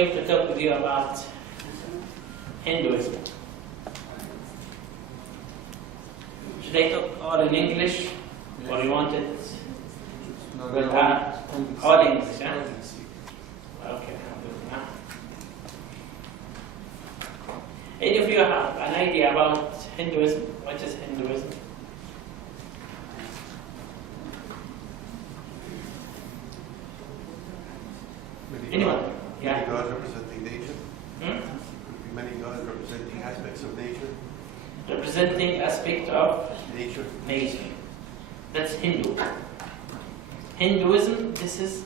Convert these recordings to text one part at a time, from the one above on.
going to talk with you about Hinduism. Should I talk all in English, or you want it with all English? Yeah? Okay. Any of you have an idea about Hinduism? What is Hinduism? Anyone? Many gods representing nature. Hmm? Many gods representing aspects of nature. Representing aspect of Nature. nature. That's Hindu. Hinduism, this is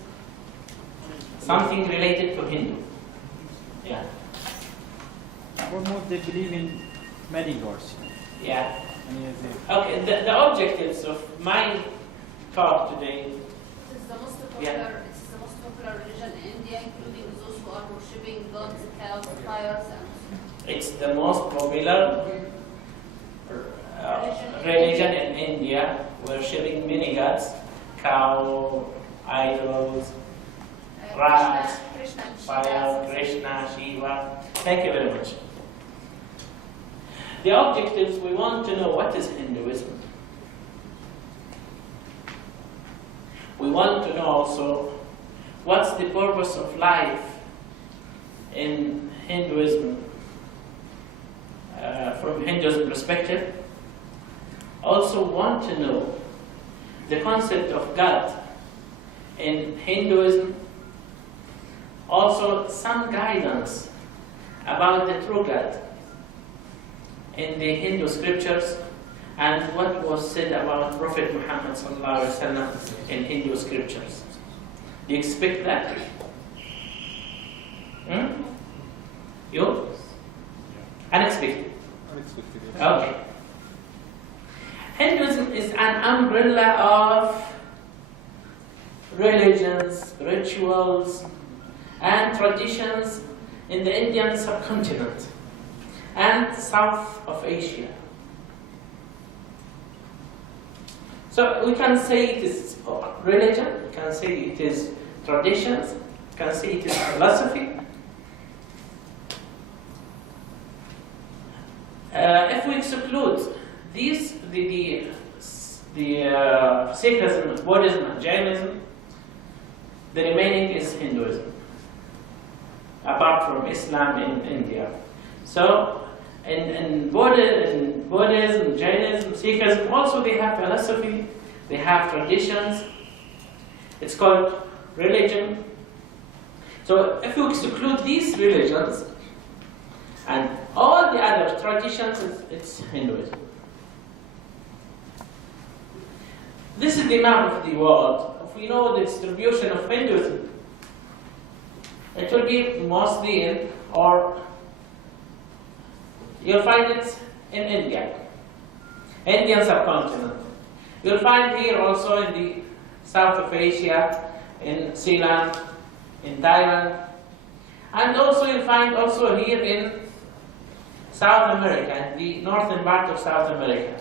something related to Hindu. Yeah. Almost they believe in many gods. Yeah. Many of the Okay, the objectives of my talk today. It's the most popular. Yeah. It's the most popular religion in India, including those who are worshipping gods, cows, fires, and It's the most popular religion in India, worshipping many gods, cow, idols, rats, Krishna, fire, Krishna, Shiva. Thank you very much. The objectives, we want to know what is Hinduism. We want to know also what's the purpose of life in Hinduism, from Hinduism perspective. Also want to know the concept of God in Hinduism. Also some guidance about the true God in the Hindu scriptures and what was said about Prophet Muhammad ﷺ in Hindu scriptures. Do you expect that? You? Unexpected. unexpected. Okay. Hinduism is an umbrella of religions, rituals, and traditions in the Indian subcontinent and South of Asia. So we can say it is religion, we can say it is traditions, we can say it is philosophy. If we exclude these, the Sikhism, Buddhism, and Jainism, the remaining is Hinduism, apart from Islam in India. So, in Buddhism, Jainism, Sikhism, also they have philosophy, they have traditions. It's called religion. So, if you exclude these religions and all the other traditions, it's Hinduism. This is the map of the world. If we know the distribution of Hinduism, it will be mostly in, or you'll find it in India, Indian subcontinent. You'll find here also in the South of Asia, in Ceylon, in Thailand, and also you'll find also here in South America, in the northern part of South America.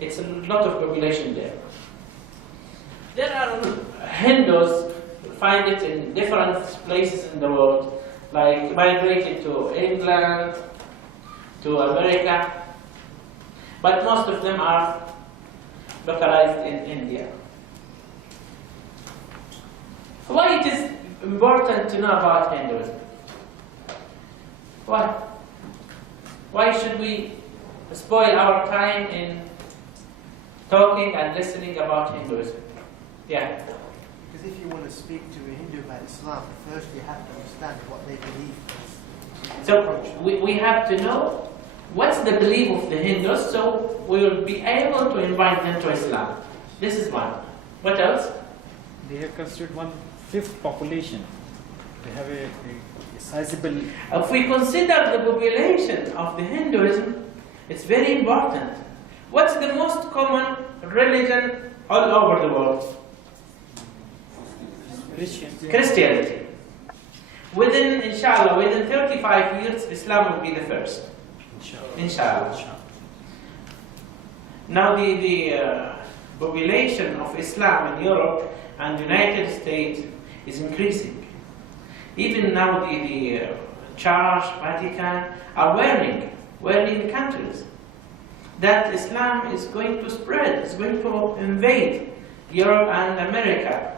It's a lot of population there. There are Hindus, you find it in different places in the world, like migrated to England, to America, but most of them are localized in India. Why it is important to know about Hinduism? Why? Why should we spoil our time in talking and listening about Hinduism? Yeah. Because if you want to speak to a Hindu about Islam, first you have to understand what they believe. So we have to know what's the belief of the Hindus, so we will be able to invite them to Islam. This is one. What else? They have considered 1/5 population. They have a sizable. If we consider the population of the Hinduism, it's very important. What's the most common religion all over the world? Christianity. Within, inshallah, within 35 years, Islam will be the first. Inshallah. Now the population of Islam in Europe and United States is increasing. Even now the Church, Vatican are warning the countries that Islam is going to spread, is going to invade Europe and America.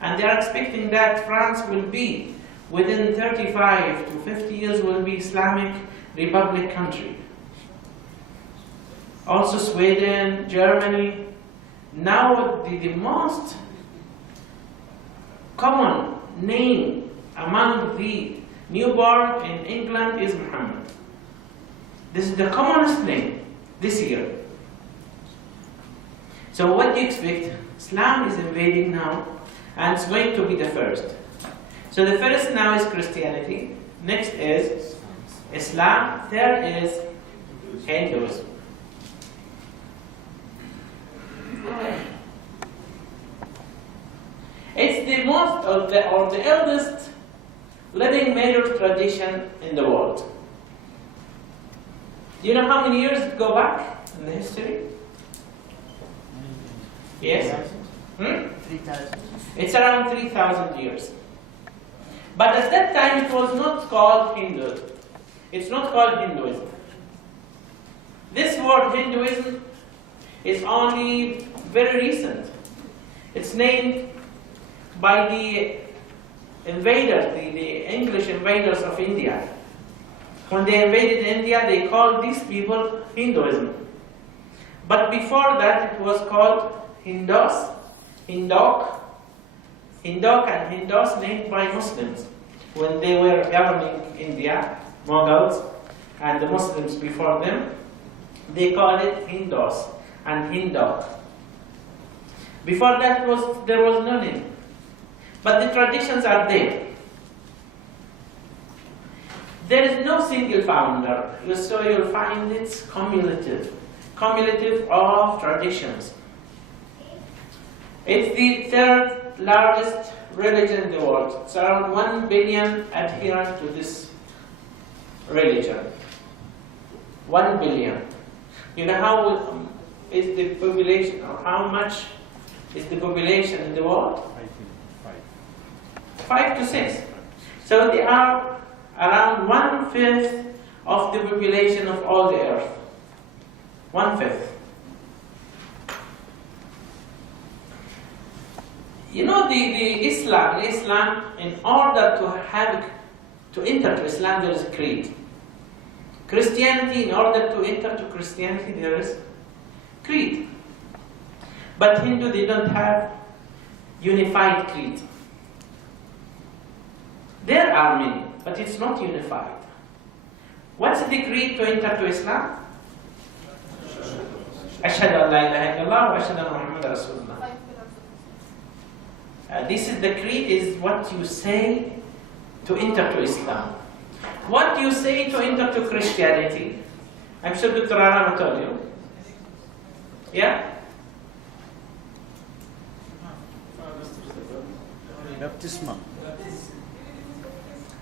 And they are expecting that France will be, within 35 to 50 years, will be Islamic Republic country. Also Sweden, Germany. Now the most common name among the newborn in England is Muhammad. This is the commonest name this year. So what do you expect? Islam is invading now, and it's going to be the first. So the first now is Christianity, next is Islam, third is Hinduism. It's the most or the eldest living major tradition in the world. Do you know how many years it go back in the history? Yes? 3,000. It's around 3,000 years. But at that time it was not called Hindu. It's not called Hinduism. This word Hinduism is only very recent. It's named by the invaders, the English invaders of India. When they invaded India, they called these people Hinduism. But before that, it was called Hindus, Hindok and Hindus, named by Muslims. When they were governing India, Mughals and the Muslims before them, they called it Hindus and Hindok. Before that, there was no name. But the traditions are there. There is no single founder, so you'll find it's cumulative of traditions. It's the third largest religion in the world. It's around 1 billion adherents to this religion. 1 billion. You know how is the population, or how much is the population in the world? 5 to 6. So they are around 1/5 of the population of all the earth. 1/5. You know the Islam, in order to enter to Islam, there is a creed. Christianity, in order to enter to Christianity, there is creed. But Hindu, they don't have unified creed. There are many, but it's not unified. What's the creed to enter to Islam? Ashhadu an la ilaha illallah wa ashhadu anna Muhammadan Rasulullah. This is the creed, is what you say to enter to Islam. What do you say to enter to Christianity? I'm sure Dr. Arama told you. Yeah? Baptism.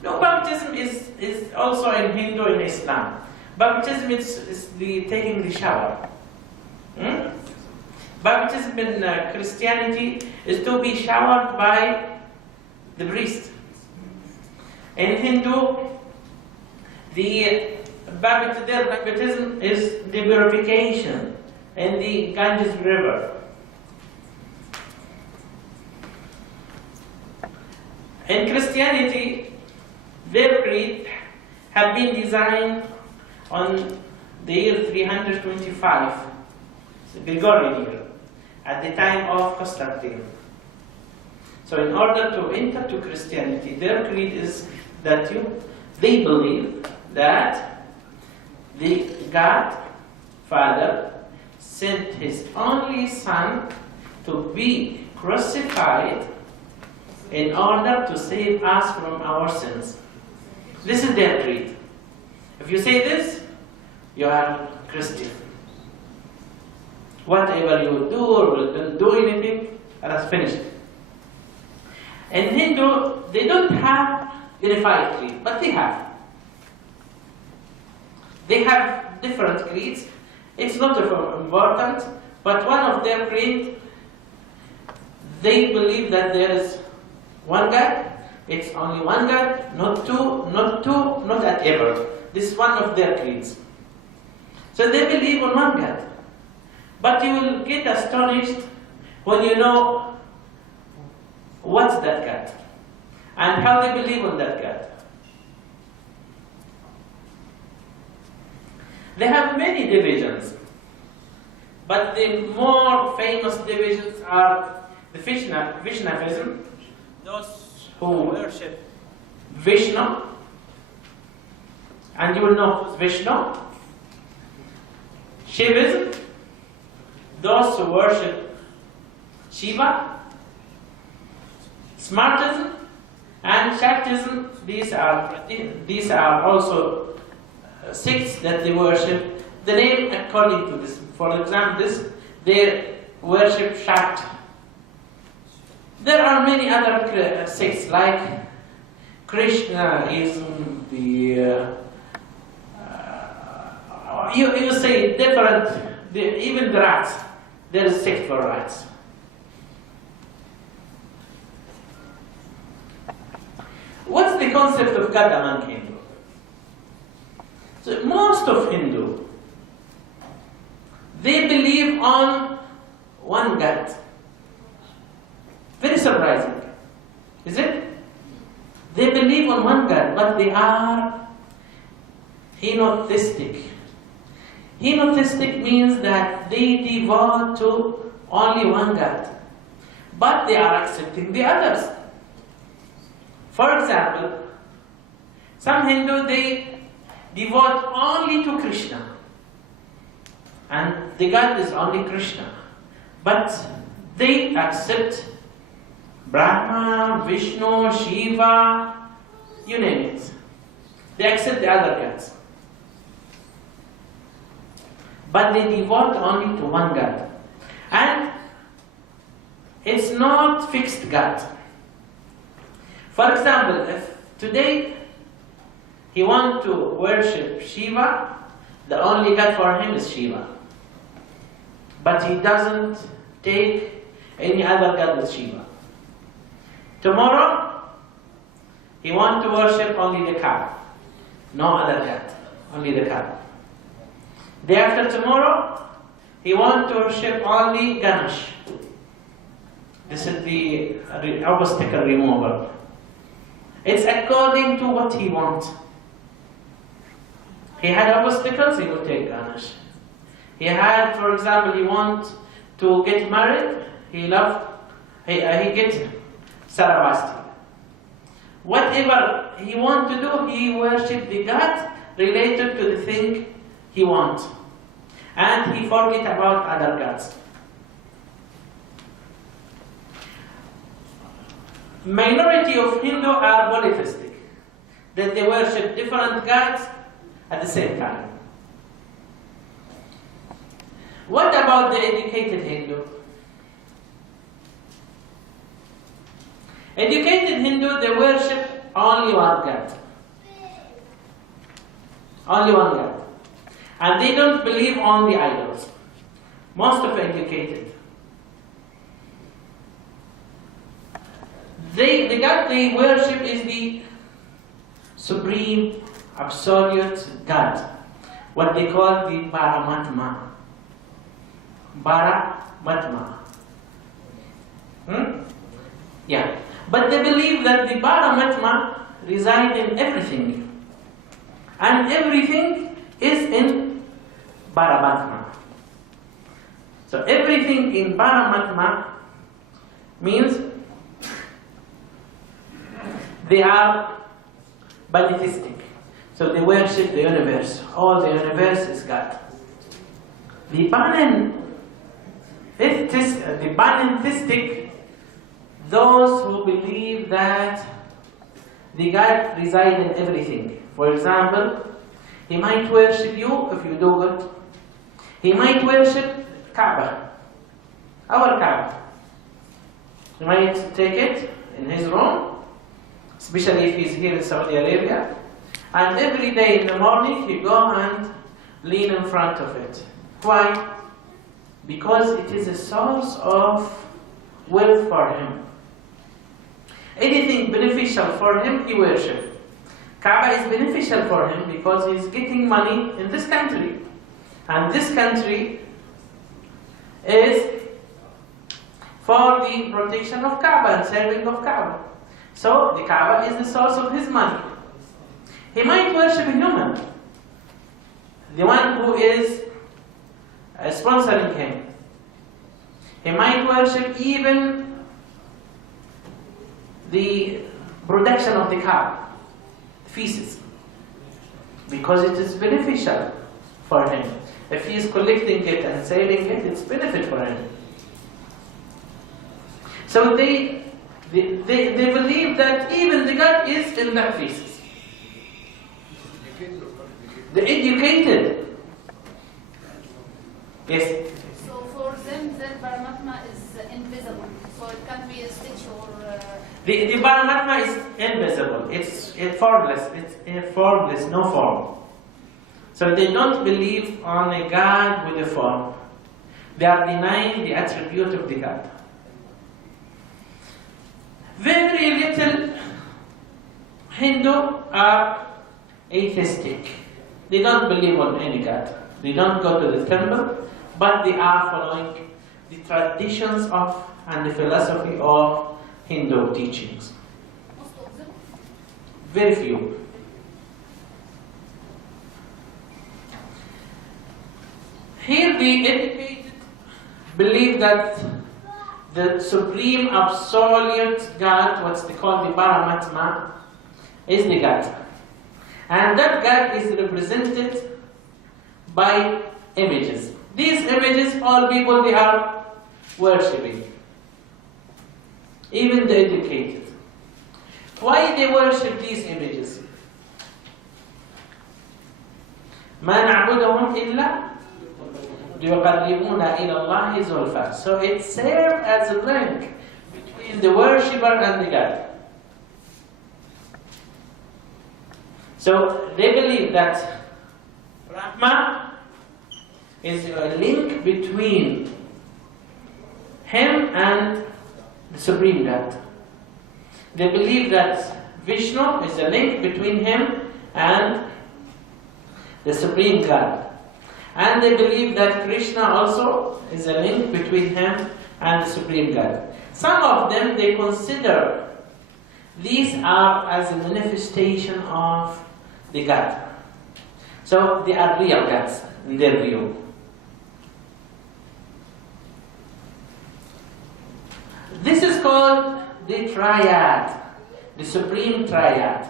No, baptism is also in Hindu and Islam. Baptism is the taking the shower. Baptism in Christianity is to be showered by the priest. In Hindu, their baptism is the purification in the Ganges River. In Christianity, their creed have been designed on the year 325, the Gregorian year, at the time of Constantine. So in order to enter to Christianity, their creed is that they believe that the God, Father, sent His only Son to be crucified in order to save us from our sins. This is their creed. If you say this, you are Christian. Whatever you do or don't do anything, that's finished. In Hindu, they don't have unified creed, but they have. They have different creeds. It's not important, but one of their creed, they believe that there is one God It's only one God, not two, not at ever. This is one of their creeds. So they believe on one God. But you will get astonished when you know what's that God and how they believe on that God. They have many divisions, but the more famous divisions are the Vaishnavism, those who worship Vishnu, and you will know who's Vishnu. Shivism, those who worship Shiva. Smartism and Shaktism, these are also sects that they worship. The name according to this. For example, they worship Shakti. There are many other sects like Krishnaism, you say different, even the rats, there is sect for rats. What's the concept of God among Hindu? So most of Hindu, they believe on one God. Very surprising, is it? They believe on one God, but they are henotheistic. Henotheistic means that they devote to only one God, but they are accepting the others. For example, some Hindu, they devote only to Krishna, and the God is only Krishna, but they accept Brahma, Vishnu, Shiva, you name it. They accept the other gods. But they devote only to one God. And it's not fixed God. For example, if today he wants to worship Shiva, the only God for him is Shiva. But he doesn't take any other God with Shiva. Tomorrow, he wants to worship only the Kaaba. No other God, only the Kaaba. Day after tomorrow, he wants to worship only Ganesh. This is the obstacle remover. It's according to what he wants. He had obstacles, he will take Ganesh. He had, for example, he wants to get married, he gets Saravasti. Whatever he wants to do, he worships the God related to the thing he wants. And he forget about other gods. Minority of Hindu are polytheistic, that they worship different gods at the same time. What about the educated Hindu? Educated Hindu, they worship only one God. Only one God. And they don't believe on the idols. Most of educated. The God they worship is the supreme, absolute God. What they call the Paramatma. Paramatma. Yeah. But they believe that the Paramatma resides in everything. And everything is in Paramatma. So everything in Paramatma means they are polytheistic. So they worship the universe. All the universe is God. The panentheistic, those who believe that the God resides in everything. For example, he might worship you if you do good. He might worship Kaaba, our Kaaba. He might take it in his room, especially if he's here in Saudi Arabia, and every day in the morning he go and lean in front of it. Why? Because it is a source of wealth for him. Anything beneficial for him, he worships. Kaaba is beneficial for him because he's getting money in this country. And this country is for the protection of Kaaba and serving of Kaaba. So the Kaaba is the source of his money. He might worship a human, the one who is sponsoring him. He might worship even the production of the Kaaba, feces, because it is beneficial for him. If he is collecting it and selling it, it's benefit for him. So they believe that even the God is in that feces. The educated. Yes. So for them, that Paramatma is invisible, so it can't be a stitch or. The Paramatma is invisible. It's formless. It's formless, no form. So they don't believe on a God with a form. They are denying the attribute of the God. Very little Hindu are atheistic. They don't believe on any God. They don't go to the temple, but they are following the traditions of and the philosophy of Hindu teachings. Most of them? Very few. Here the educated believe that the supreme absolute God, what's they call the Paramatma, is the God. And that God is represented by images. These images, all people, they are worshipping. Even the educated. Why they worship these images? ما نعبدهم إلا ليقربونا إلى الله زلفى. So it serves as a link between the worshipper and the God. So they believe that Brahma is a link between him and the Supreme God. They believe that Vishnu is a link between him and the Supreme God. And they believe that Krishna also is a link between him and the Supreme God. Some of them, they consider these are as a manifestation of the God. So they are real gods in their view. This is called the triad, the supreme triad.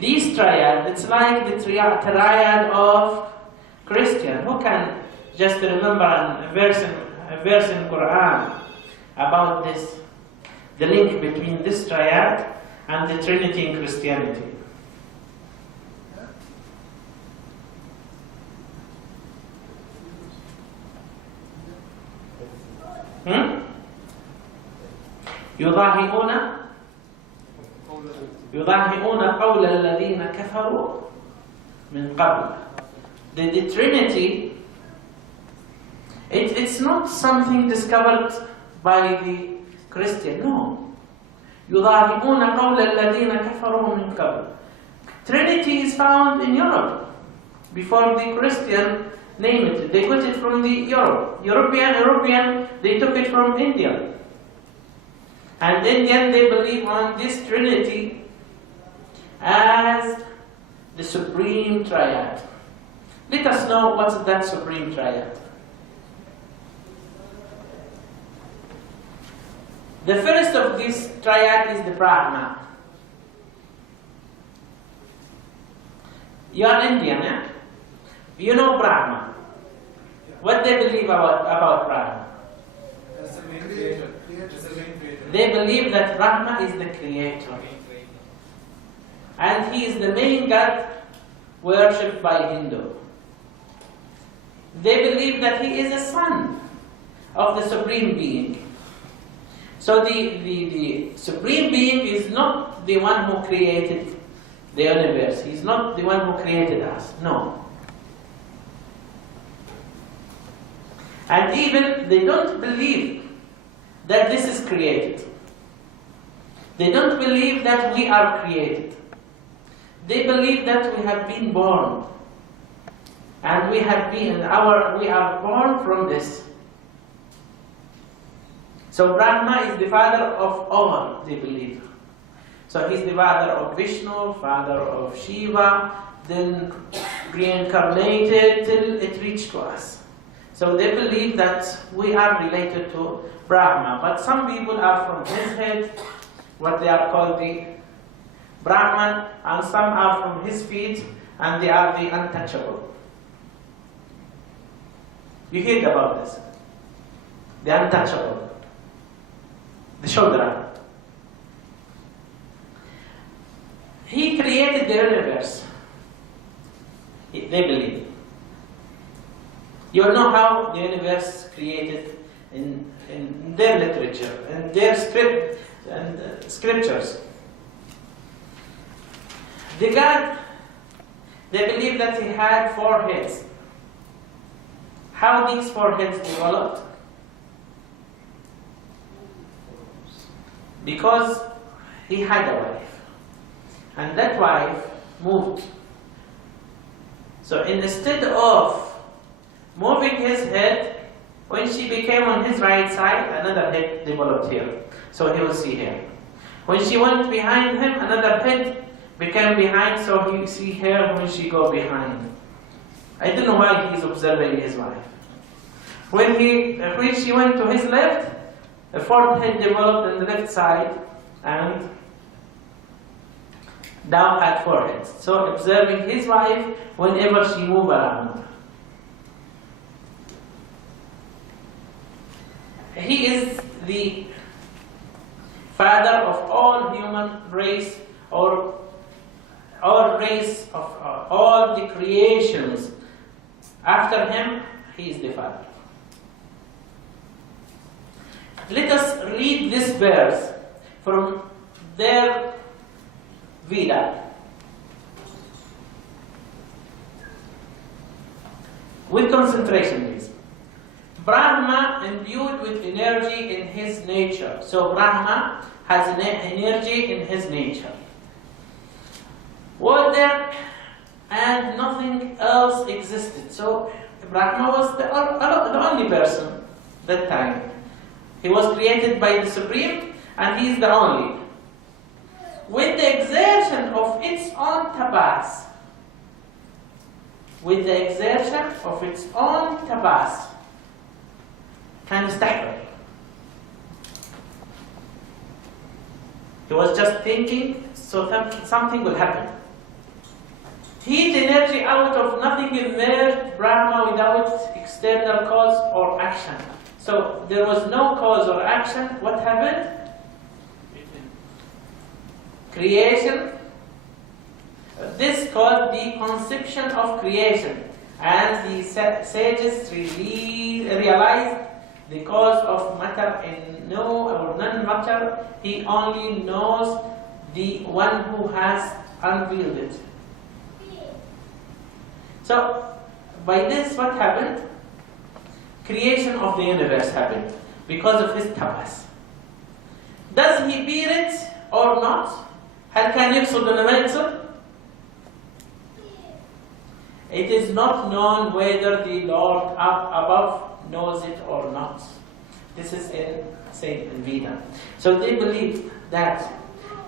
These triad, it's like the triad of Christian. Who can just remember a verse in Quran about this, the link between this triad and the Trinity in Christianity? يضاهئون قول الذين كفروا من قبل. The Trinity, it's not something discovered by the Christian, no. يضاهئون قول الذين كفروا من قبل. Trinity is found in Europe before the Christian name it. They got it from the European, they took it from India. And Indian, they believe on this Trinity as the supreme triad. Let us know what's that supreme triad. The first of this triad is the Brahma. You are Indian, eh? You know Brahma. What they believe about Brahma? That's the main creator. That's the main creator. They believe that Brahma is the creator. And he is the main God worshipped by Hindu. They believe that he is a son of the Supreme Being. So the Supreme Being is not the one who created the universe. He's not the one who created us. No. And even they don't believe that this is created. They don't believe that we are created. They believe that we have been born. And we are born from this. So Brahma is the father of all, they believe. So he's the father of Vishnu, father of Shiva, then reincarnated till it reached to us. So they believe that we are related to Brahma. But some people are from his head, what they are called the Brahman, and some are from his feet, and they are the untouchable. You heard about this? The untouchable. The Shudra. He created the universe. They believe. You know how the universe created in their literature, in their scriptures. The God, they believe that he had 4 heads. How these 4 heads developed? Because he had a wife, and that wife moved. So instead of moving his head, when she became on his right side, another head developed here. So he will see here. When she went behind him, another head became behind, so he will see her when she go behind. I don't know why he is observing his wife. When she went to his left, a 4th head developed on the left side, and now had 4 heads. So observing his wife whenever she moved around. He is the father of all human race, or race of all the creations. After him, he is the father. Let us read this verse from their Veda. With concentration, please. Brahma imbued with energy in his nature. So Brahma has an energy in his nature. Water and nothing else existed. So Brahma was the only person that time. He was created by the Supreme, and he is the only. With the exertion of its own tapas, كان يستحضر. He was just thinking, so something will happen. Heat energy out of nothing emerged Brahma without external cause or action. So there was no cause or action. What happened? Creation. This called the conception of creation. And the sages realized the cause of matter in no or non-matter. He only knows the one who has unveiled it. So by this, what happened? Creation of the universe happened because of his tapas. Does he bear it or not? هل كان يقصد ولا ما يقصد? It is not known whether the Lord up above knows it or not. This is in Veda. So they believe that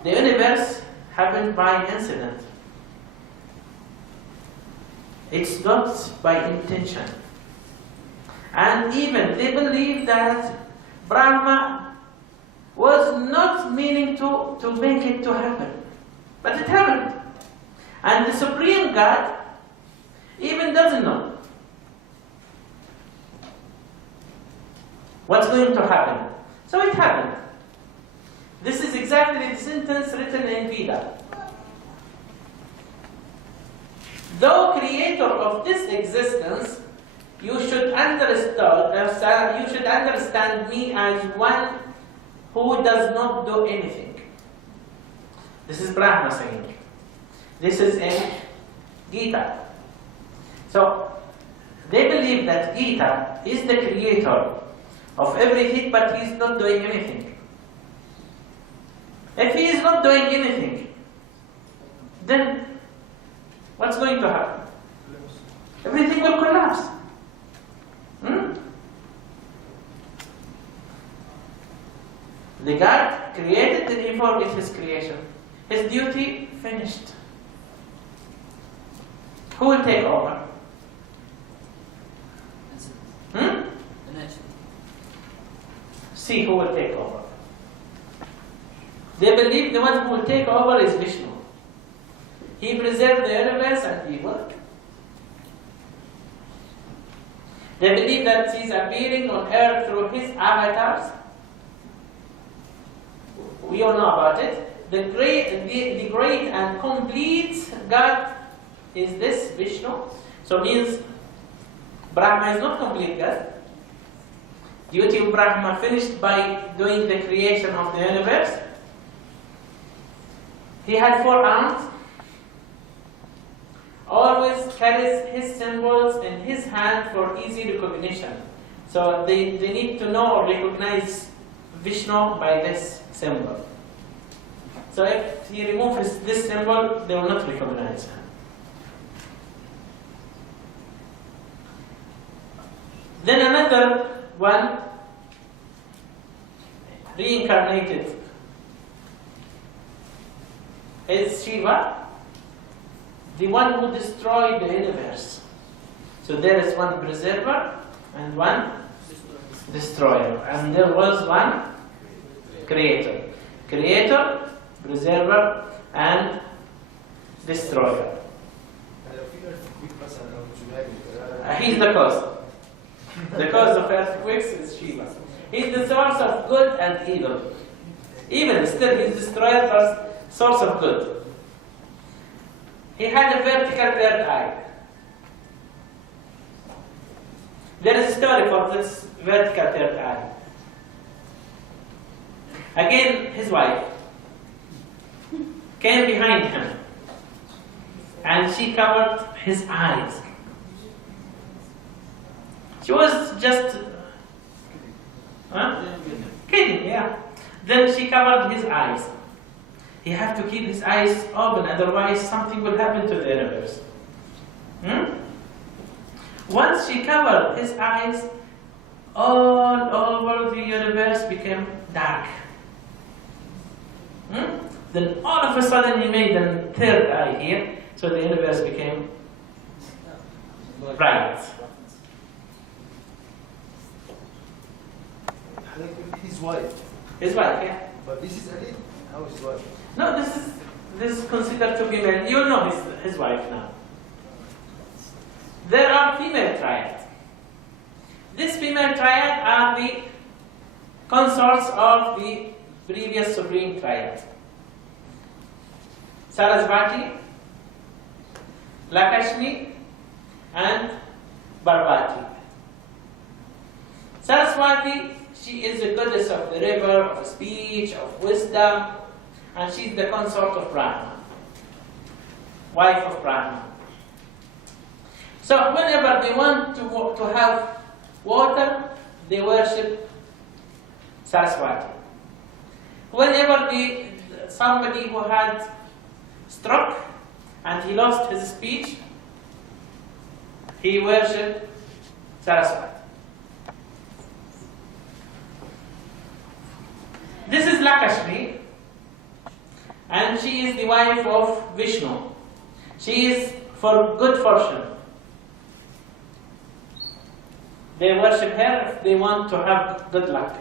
the universe happened by incident. It's not by intention. And even they believe that Brahma was not meaning to make it to happen. But it happened. And the Supreme God even doesn't know what's going to happen. So it happened. This is exactly the sentence written in Veda. Though creator of this existence, you should understand me as one who does not do anything. This is Brahma saying. This is in Gita. So they believe that Gita is the creator of everything, but he's not doing anything. If he is not doing anything, then what's going to happen? Everything will collapse. The God created, then he forget his creation. His duty finished. Who will take over? See who will take over. They believe the one who will take over is Vishnu. He preserved the universe and people. They believe that he is appearing on earth through his avatars. We all know about it. The great and complete God is this Vishnu. So means Brahma is not complete God. Duty of Brahma finished by doing the creation of the universe. He had 4 arms. Always carries his symbols in his hand for easy recognition. So they need to know or recognize Vishnu by this symbol. So if he removes this symbol, they will not recognize him. Then another one, reincarnated, is Shiva, the one who destroyed the universe. So there is one preserver and one destroyer. And there was one creator. Creator, preserver, and destroyer. He's the cause. The cause of earthquakes is Shiva. He's the source of good and evil. Even still, he's destroyer, source of good. He had a vertical third eye. There is a story for this vertical third eye. Again, his wife came behind him and she covered his eyes. She was just kidding, yeah. Then she covered his eyes. He had to keep his eyes open, otherwise something will happen to the universe. Once she covered his eyes, all over the universe became dark. Then all of a sudden he made a third eye here, so the universe became bright. His wife. His wife, yeah. But this is Ali. How is his wife? No, this is considered to be male. You know his wife now. There are female triads. This female triad are the consorts of the previous supreme triad. Sarasvati, Lakshmi, and Parvati. Saraswati, she is the goddess of the river, of speech, of wisdom, and she is the consort of Brahma, wife of Brahma. So whenever they want to have water, they worship Saraswati. Whenever somebody who had stroke and he lost his speech, he worshipped Saraswati. This is Lakshmi, and she is the wife of Vishnu. She is for good fortune. They worship her if they want to have good luck.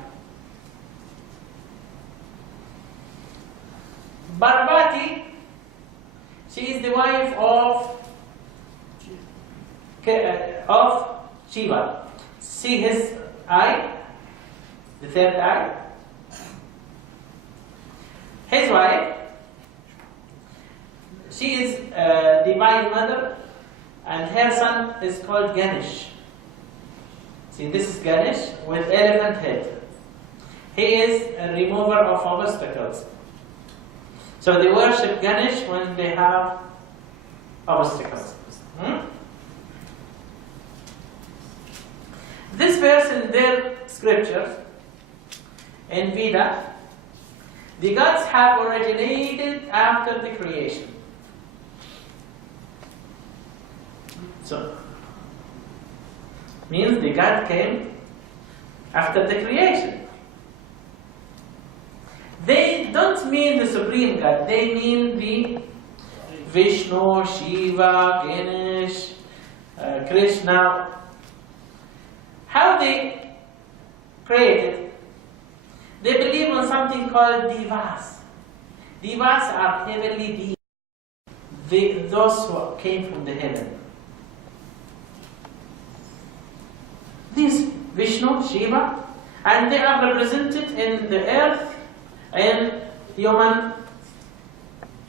Parvati, she is the wife of Shiva. See his eye, the third eye. His wife, she is Divine Mother, and her son is called Ganesh. See, this is Ganesh with elephant head. He is a remover of obstacles. So they worship Ganesh when they have obstacles. This verse in their scriptures, in Veda, The gods have originated after the creation. So, means the God came after the creation. They don't mean the supreme God, they mean the Vishnu, Shiva, Ganesh, Krishna. How they created? They believe on something called devas. Devas are heavenly deities, those who came from the heaven. These Vishnu, Shiva, and they are represented in the earth in human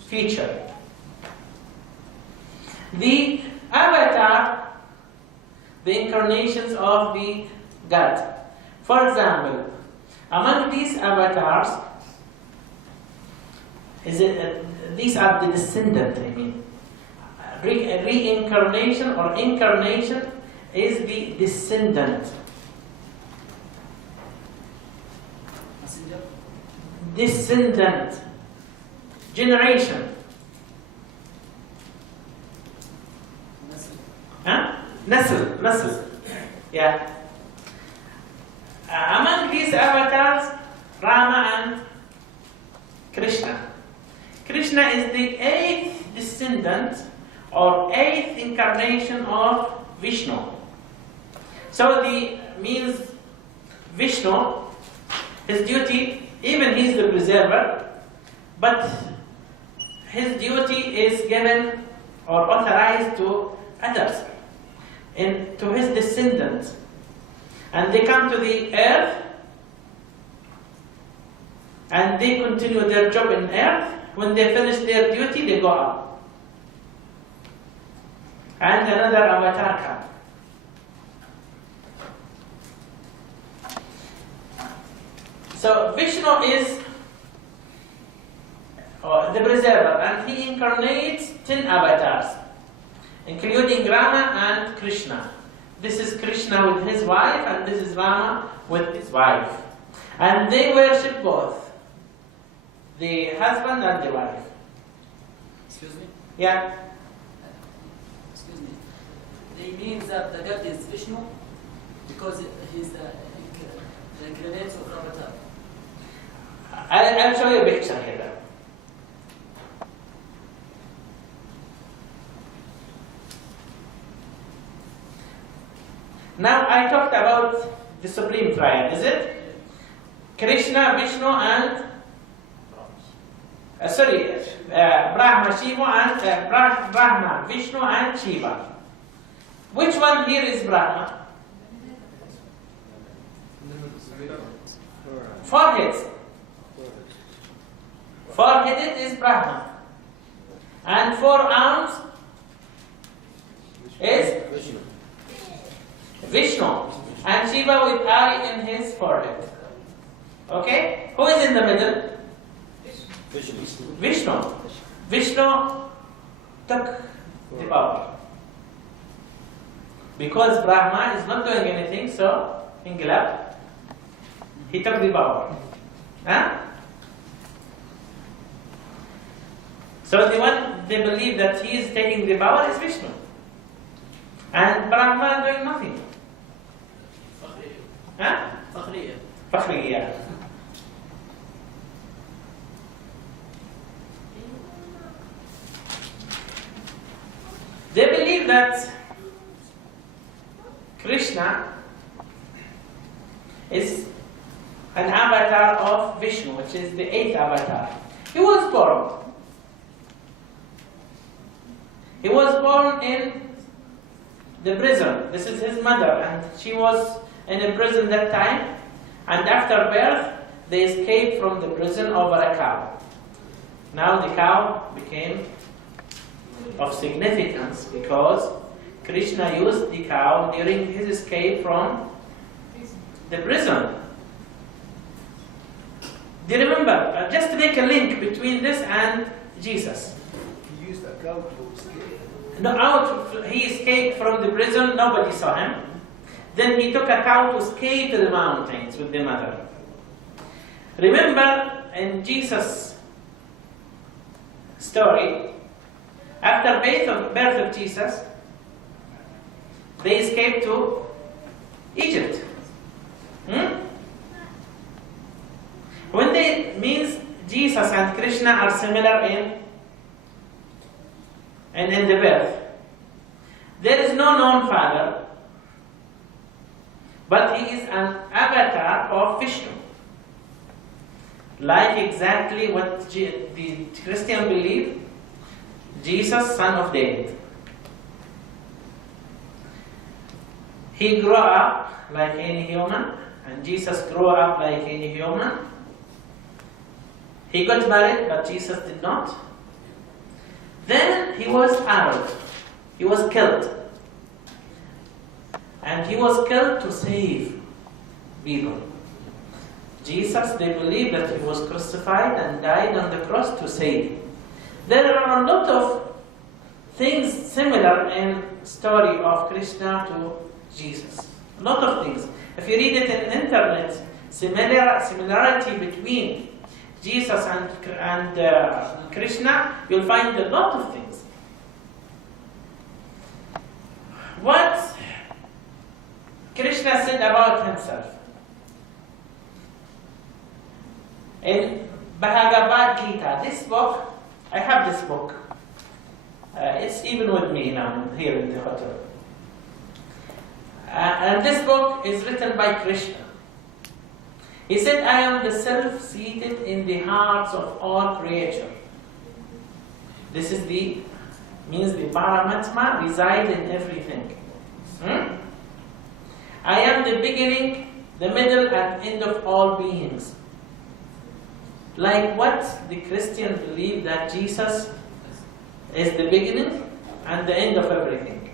feature. The avatar, the incarnations of the God. For example, among these avatars, these are the descendant, I mean. Reincarnation or incarnation is the descendant. Descendant. Generation. Huh? Nasl. Yeah. Among these avatars, Rama and Krishna. Krishna is the 8th descendant or 8th incarnation of Vishnu. So the means Vishnu, his duty, even he is the preserver, but his duty is given or authorized to others, to his descendants. And they come to the earth and they continue their job in earth. When they finish their duty, they go up. And another avatar comes. So Vishnu is the preserver, and he incarnates 10 avatars, including Rama and Krishna. This is Krishna with his wife, and this is Rama with his wife. And they worship both, the husband and the wife. Excuse me? Yeah. Excuse me. They mean that the God is Vishnu because he's the incarnate of Avatar. I'll show you a picture here. Now I talked about the Supreme Triad, is it? Krishna, Vishnu and Brahma, Shiva and Brahma, Vishnu and Shiva. Which one here is Brahma? Forehead. Foreheaded is Brahma. And 4 arms is Vishnu. And Shiva with eye in his forehead. Okay? Who is in the middle? Vishnu. Vishnu took the power. Because Brahma is not doing anything, so Ingilab, he took the power. Huh? So the one they believe that he is taking the power is Vishnu. And Brahma doing nothing. Huh? Fakhriya. They believe that Krishna is an avatar of Vishnu, which is the 8th avatar. He was born. He was born in the prison. This is his mother, and she was in a prison that time. And after birth, they escaped from the prison over a cow. Now the cow became of significance because Krishna used the cow during his escape from the prison. Do you remember? Just to make a link between this and Jesus. He used a cow to escape. No, he escaped from the prison, nobody saw him. Then he took a cow to escape to the mountains with the mother. Remember, in Jesus' story, after birth of Jesus, they escaped to Egypt. When they means Jesus and Krishna are similar in the birth, there is no known father, but he is an avatar of Vishnu. Like exactly what the Christian believe, Jesus, son of David. He grew up like any human, and Jesus grew up like any human. He got married, but Jesus did not. Then he was arrowed. He was killed. And he was killed to save people. Jesus, they believe that he was crucified and died on the cross to save. There are a lot of things similar in story of Krishna to Jesus. A lot of things. If you read it in internet, similarity between Jesus and Krishna, you'll find a lot of things. What Krishna said about himself in Bhagavad Gita, this book, I have this book. It's even with me now here in the hotel. And this book is written by Krishna. He said, I am the self seated in the hearts of all creature. This is means the Paramatma reside in everything. I am the beginning, the middle and end of all beings. Like what the Christians believe that Jesus is the beginning and the end of everything.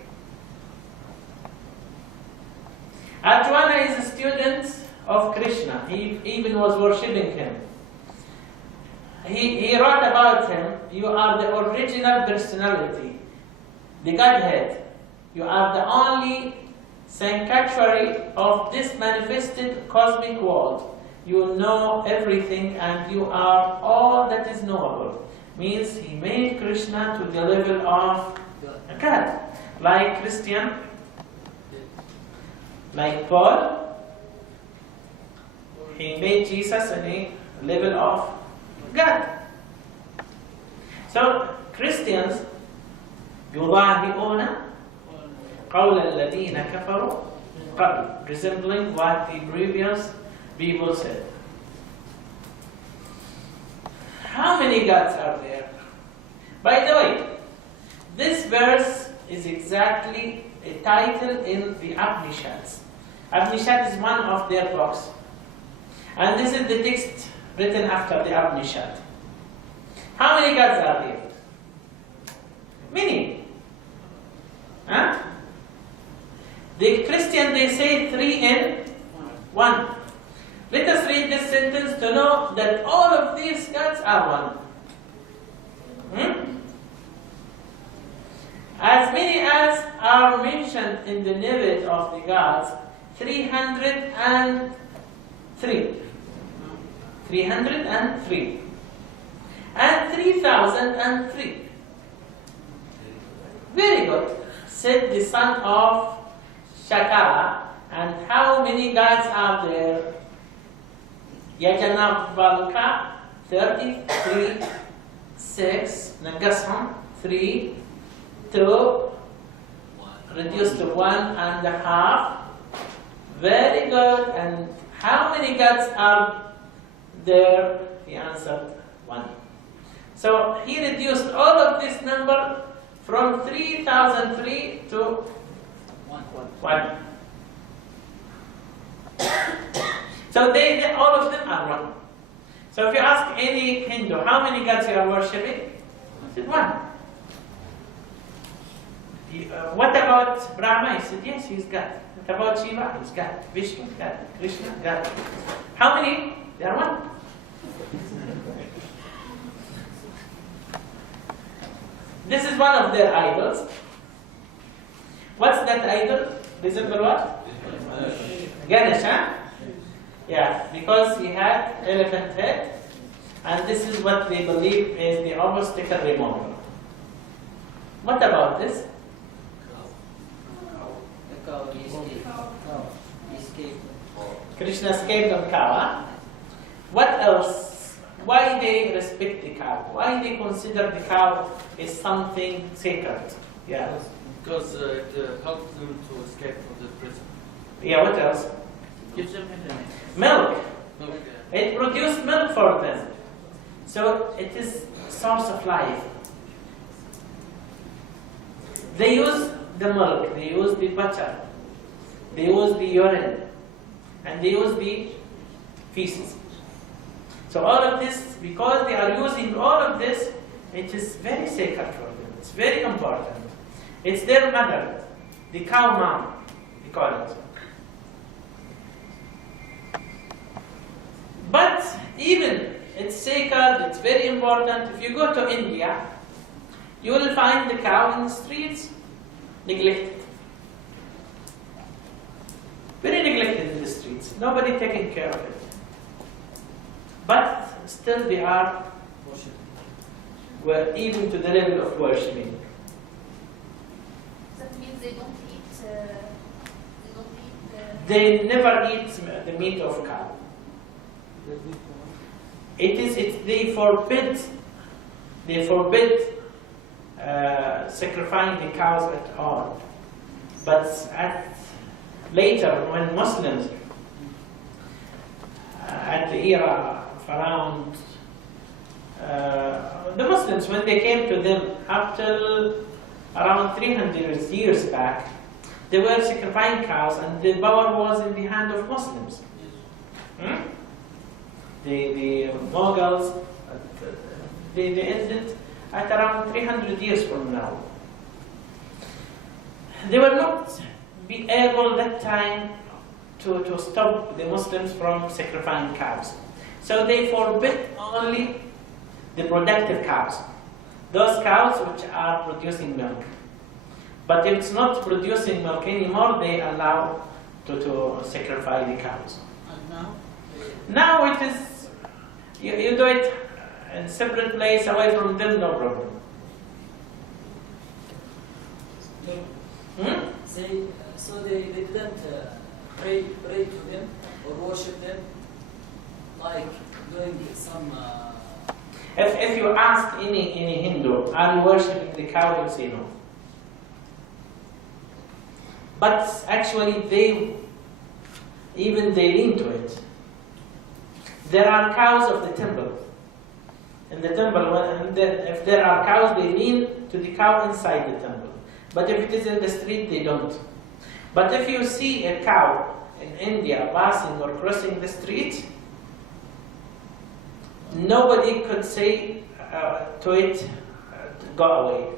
Arjuna is a student of Krishna. He even was worshipping him. He wrote about him, you are the original personality, the Godhead. You are the only sanctuary of this manifested cosmic world. You know everything and you are all that is knowable. Means he made Krishna to the level of God. Like Christian, like Paul, he made Jesus in a level of God. So Christians يضاهئون قول الذين كفروا قبل, resembling what the previous people said. How many gods are there? By the way, this verse is exactly a title in the Upanishads. Upanishad is one of their books. And this is the text written after the Upanishad. How many gods are there? Many. Huh? The Christian, they say 3 in 1. Let us read this sentence to know that all of these gods are one. As many as are mentioned in the narrative of the gods, 303. 303. And 3003. Very good, said the son of Shakara. And how many gods are there? Yajnavalka, 33, 6, Nagasam, 3, 2, reduced to 1.5. Very good. And how many gods are there? He answered 1. So he reduced all of this number from 3003 to 1. So they all of them are 1. So if you ask any Hindu, how many gods you are worshipping? He said 1. What about Brahma? He said yes, he's God. What about Shiva? He's God. Vishnu, God. Krishna, God. How many? They are 1. This is one of their idols. What's that idol? Resemble what? Ganesh, huh? Yeah, because he had elephant head and this is what they believe is the obstacle remover. What about this? The cow escaped. Krishna escaped on cow. Huh? What else? Why they respect the cow? Why they consider the cow is something sacred? Yeah. Because it helps them to escape from the prison. Yeah. What else? Gives them Milk. milk. It produces milk for them. So it is source of life. They use the milk, they use the butter, they use the urine, and they use the feces. So all of this, because they are using all of this, it is very sacred for them. It's very important. It's their mother, the cow mom, we call it. But even it's sacred, it's very important. If you go to India, you will find the cow in the streets, neglected. Very neglected in the streets. Nobody taking care of it. But still they are even to the level of worshipping. That means they don't eat. They never eat the meat of cow. They forbid sacrificing the cows at all. But later, when Muslims, at the era of around, the Muslims, when they came to them after around 300 years back, they were sacrificing cows and the power was in the hand of Muslims. The Mughals, they ended at around 300 years from now. They were not be able that time to stop the Muslims from sacrificing cows. So they forbid only the productive cows, those cows which are producing milk. But if it's not producing milk anymore, they allow to sacrifice the cows. And now? Now it is, you do it in a separate place away from them, no problem. So they didn't pray to them or worship them like doing some. If you ask any Hindu, are you worshipping the cow? He'll say no. But actually they lean to it. There are cows of the temple. In the temple, if there are cows, they lean to the cow inside the temple. But if it is in the street, they don't. But if you see a cow in India passing or crossing the street, nobody could say to it, go away.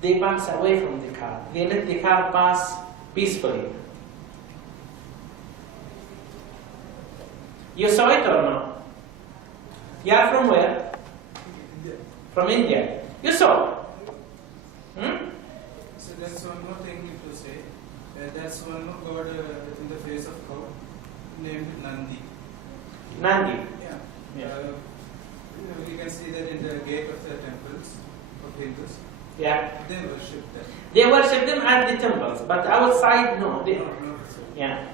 They pass away from the car. They let the car pass peacefully. You saw it or no? You are from where? India. From India. You saw it? So that's one more thing to say. That's one more god in the face of cow named Nandi. Nandi. Yeah. You can see that in the gate of the temples of Hindus. Yeah. They worship them. They worship them at the temples, but outside, no. No. Yeah.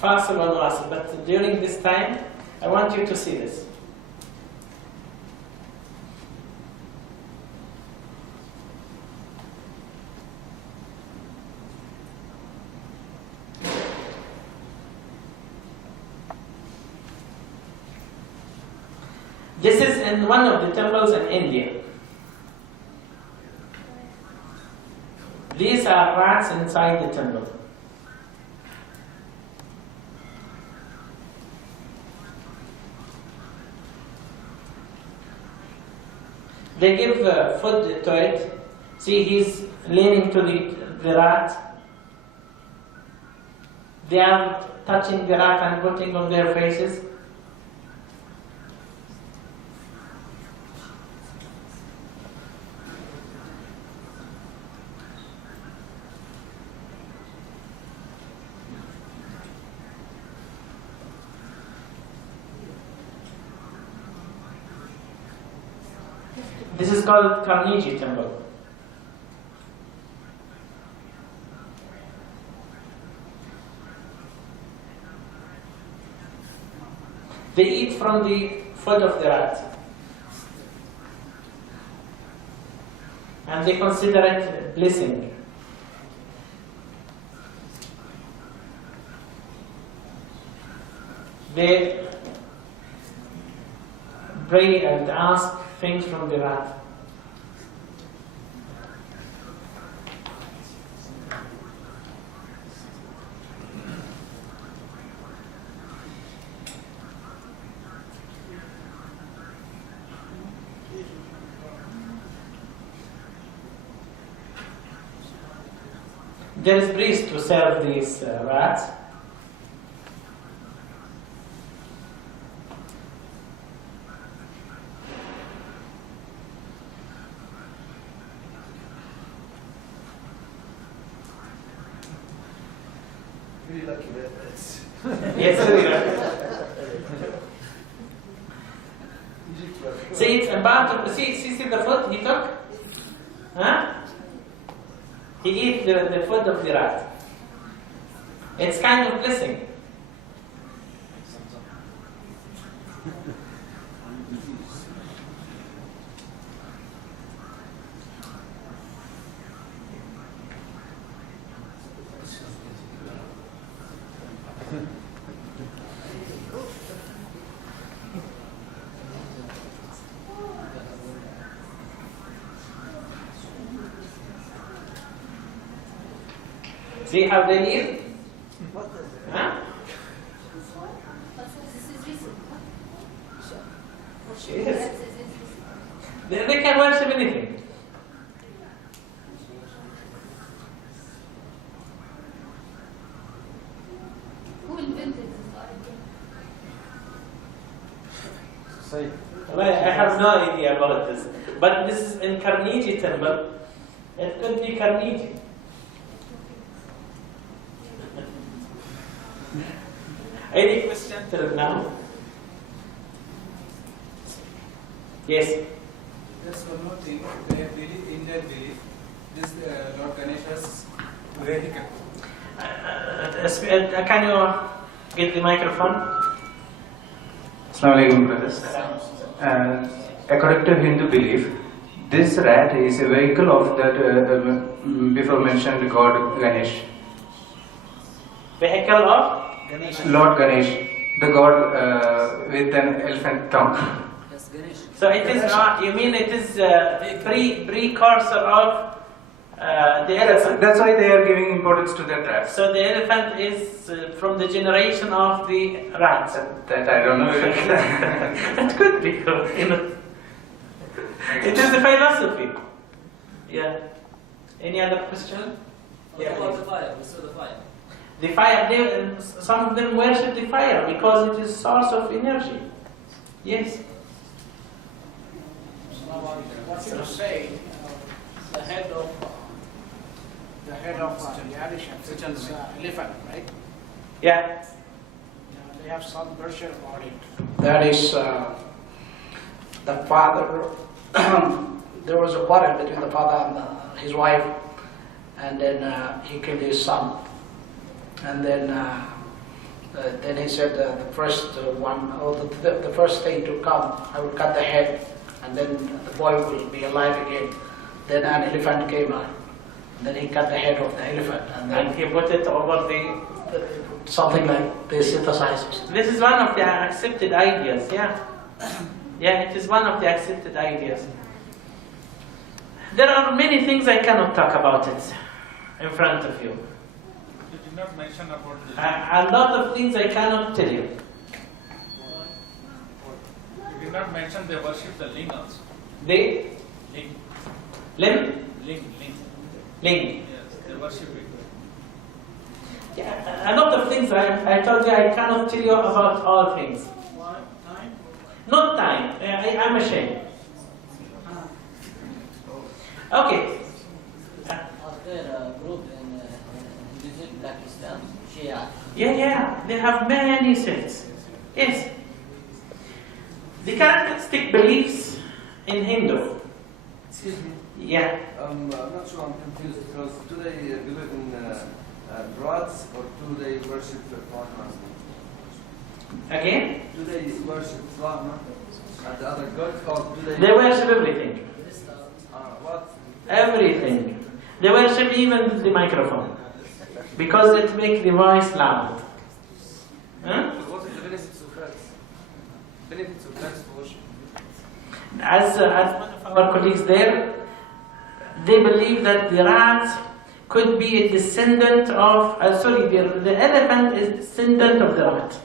Fasil and Wasil, but during this time, I want you to see this. This is in one of the temples in India. These are rats inside the temple. They give food to it. See, he's leaning to the rat. They are touching the rat and putting on their faces. This is called Carnegie Temple. They eat from the foot of the rat. And they consider it blessing. They pray and ask things from the rat. There is priest to serve these rats. Really lucky that that's Yes, see, it's about to see the foot he took? Huh? He eats the foot of the rat. It's kind of blessing. See how they live? Huh? Yes. They can worship anything. Who invented this Saeed. Well, I have no idea about this. But this is in Carnegie Temple. It could be Carnegie. Any question till now? Yes. There's one more thing. They believe in their belief. This Lord Ganesha's vehicle. Can you get the microphone? Assalamu alaikum, brothers. According to Hindu belief, this rat is a vehicle of that before mentioned god Ganesh. Vehicle of? Lord Ganesh, the god with an elephant tongue. Yes, Ganesh. So it is not, you mean it is precursor of the elephant? That's why they are giving importance to that rat. So the elephant is from the generation of the rats. That I don't know. It could be, you know. It is a philosophy. Yeah. Any other question? What about the fire? We saw the fire. The fire, some of them worship the fire because it is source of energy. Yes. What you say, the head of the Yadishan is elephant, right? Yeah. They have some version about it. That is the father. There was a quarrel between the father and his wife, and then he killed his son. And then he said the first one, or the first thing to come, I will cut the head, and then the boy will be alive again. Then an elephant came out. Then he cut the head of the elephant, and then And he put it over the... something like they synthesized. This is one of the accepted ideas, yeah. Yeah, it is one of the accepted ideas. There are many things I cannot talk about it in front of you. You did not mention about the A lot of things I cannot tell you. You did not mention they worship the ling also. They? Ling. Lim? Ling. Ling. Yes, they worship it. Yeah, a lot of things I told you I cannot tell you about all things. Time? Not time. I'm ashamed. Okay. Are there a group in Hinduism, like Islam, Shia? Yeah. They have many sects. Yes. The characteristic beliefs in Hindu Excuse me. Yeah. I'm not sure, I'm confused because do they believe in gods or do they worship Brahma? Again? Do they worship Brahma and the other god, or do They worship everything. what? Everything. They worship even the microphone. Because it makes the voice loud. Huh? What is the benefits of that? Benefits of that worship? As one of our colleagues there, they believe that the rat could be a descendant of, the elephant is descendant of the rat.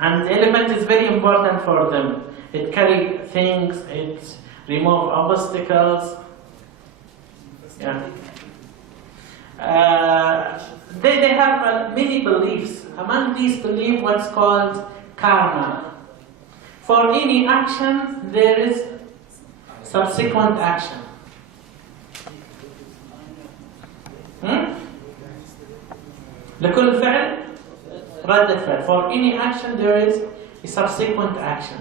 And the elephant is very important for them. It carries things, it removes obstacles. Yeah. They have many beliefs. Among these beliefs, what's called karma. For any action, there is subsequent action. لكل فعل ردة فعل. For any action, there is a subsequent action.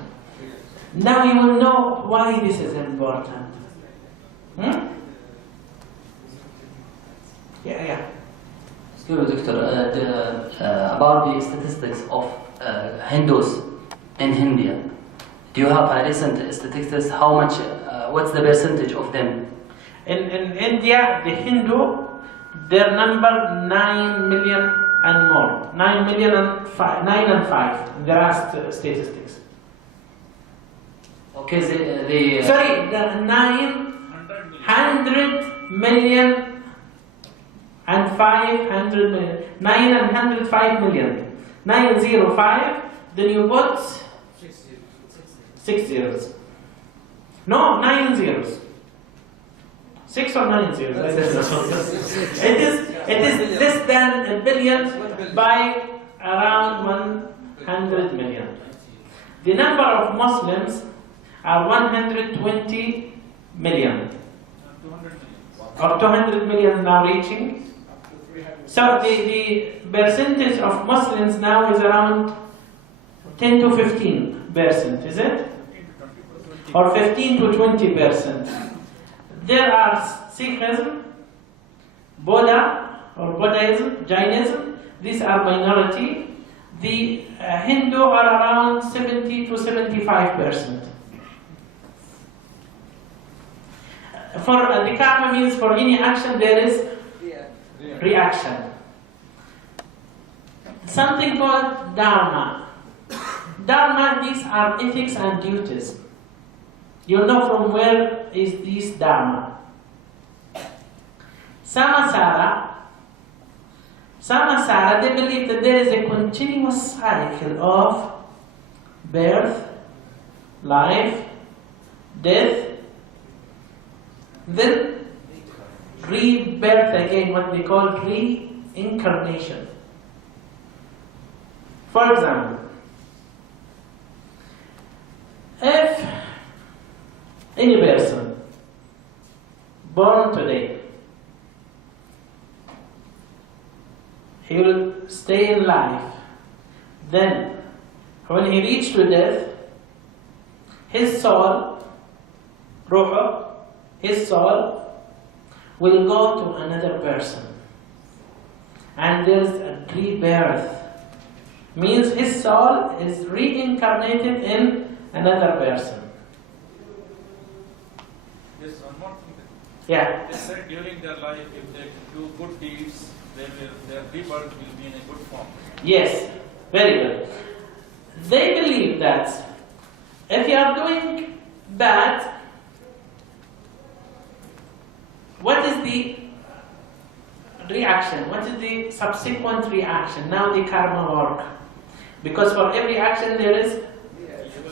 Now you will know why this is important. Yeah. Excuse me, Doctor. About the statistics of Hindus in India. Do you have a recent statistics? How much? What's the percentage of them? In India, the Hindu, their number 9 million and more. 9 million and 5. 9 and 5. There are statistics. Okay, the Sorry, the 900 million and 500 million. 905 million. 905. Then you put 6 zeros. No, 9 zeros. 6 or 9 zeros. It is less than a billion by around 100 million. The number of Muslims are 120 million. Or 200 million now reaching. So the percentage of Muslims now is around 10 to 15%, is it? Or 15 to 20%. There are Sikhism, Buddha or Buddhism, Jainism. These are minority. The Hindu are around 70 to 75%. For the karma means for any action there is reaction. Something called dharma. Dharma, these are ethics and duties. You know from where is this dharma. Samsara, they believe that there is a continuous cycle of birth, life, death, then rebirth again, what we call reincarnation. For example, if any person born today, he will stay in life, then when he reaches to death, his soul, ruh, his soul will go to another person. And there's a rebirth. Means his soul is reincarnated in another person. Yes, one more thing. Yeah. They said during their life, if they do good deeds, their rebirth will be in a good form. Yes, very good. They believe that if you are doing bad, what is the reaction? What is the subsequent reaction? Now the karma work. Because for every action there is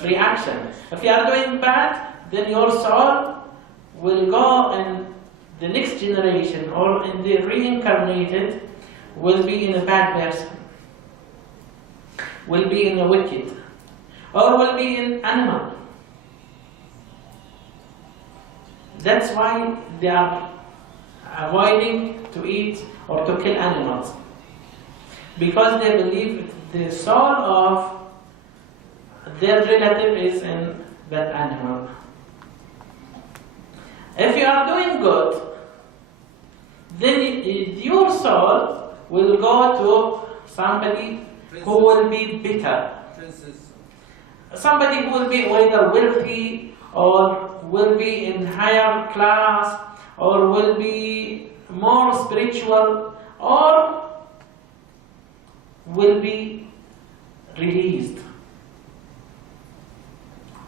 reaction. If you are doing bad, then your soul will go in the next generation or in the reincarnated will be in a bad person, will be in a wicked, or will be in animal. That's why they are avoiding to eat or to kill animals, because they believe the soul of their relative is in that animal. If you are doing good, then your soul will go to somebody who will be better. Princess. Somebody who will be either wealthy or will be in higher class or will be more spiritual or will be released.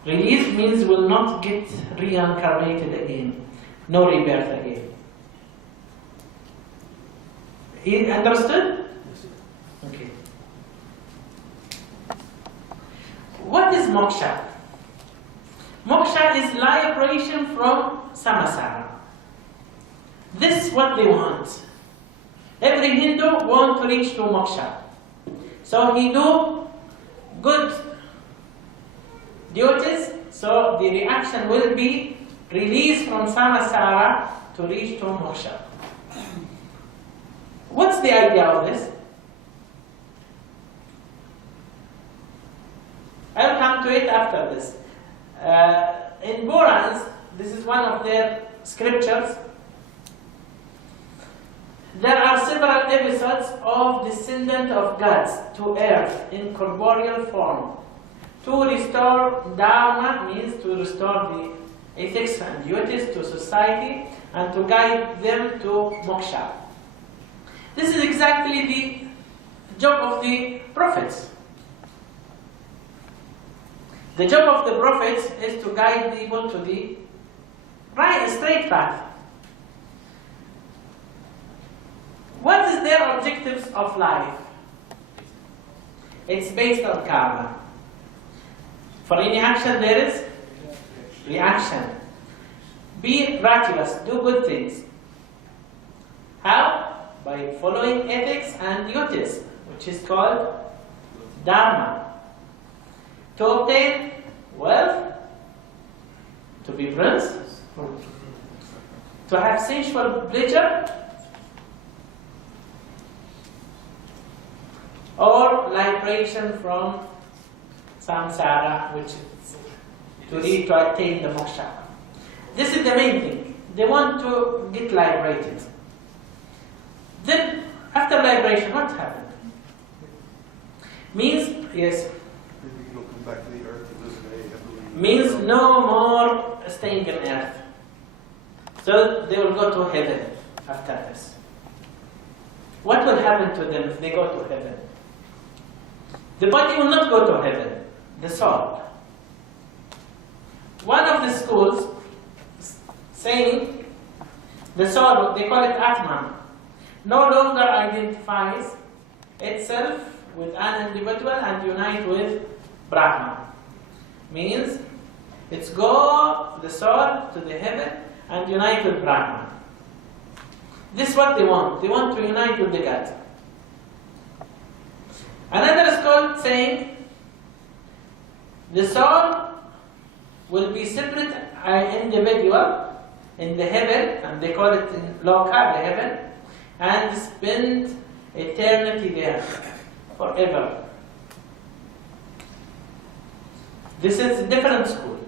Released means will not get reincarnated again, no rebirth again. You understood? Okay. What is moksha? Moksha is liberation from samsara. This is what they want. Every Hindu wants to reach to moksha. So he do good duties, so the reaction will be released from samsara to reach to moksha. What's the idea of this? I'll come to it after this. In Purans, this is one of their scriptures. There are several episodes of descendant of gods to earth in corporeal form to restore dharma, means to restore the ethics and duties to society and to guide them to moksha. This is exactly the job of the prophets. The job of the prophets is to guide people to the right, straight path. What is their objectives of life? It's based on karma. For any action there is reaction. Be virtuous, do good things. How? By following ethics and duties, which is called dharma. To obtain wealth, to be prince, to have sensual pleasure, or liberation from samsara, which is to attain the moksha. This is the main thing. They want to get liberated. Then, after liberation, what happened? Means, yes. You'll come back to the earth and live in a heavenly. Means no more staying in earth. So they will go to heaven after this. What will happen to them if they go to heaven? The body will not go to heaven, the soul. One of the schools saying the soul, they call it Atman, no longer identifies itself with an individual and unite with Brahman. Means it's go the soul to the heaven and unite with Brahman. This is what they want. They want to unite with the God. Another school saying the soul will be separate individual in the heaven, and they call it in Loka, the heaven, and spend eternity there forever. This is a different school.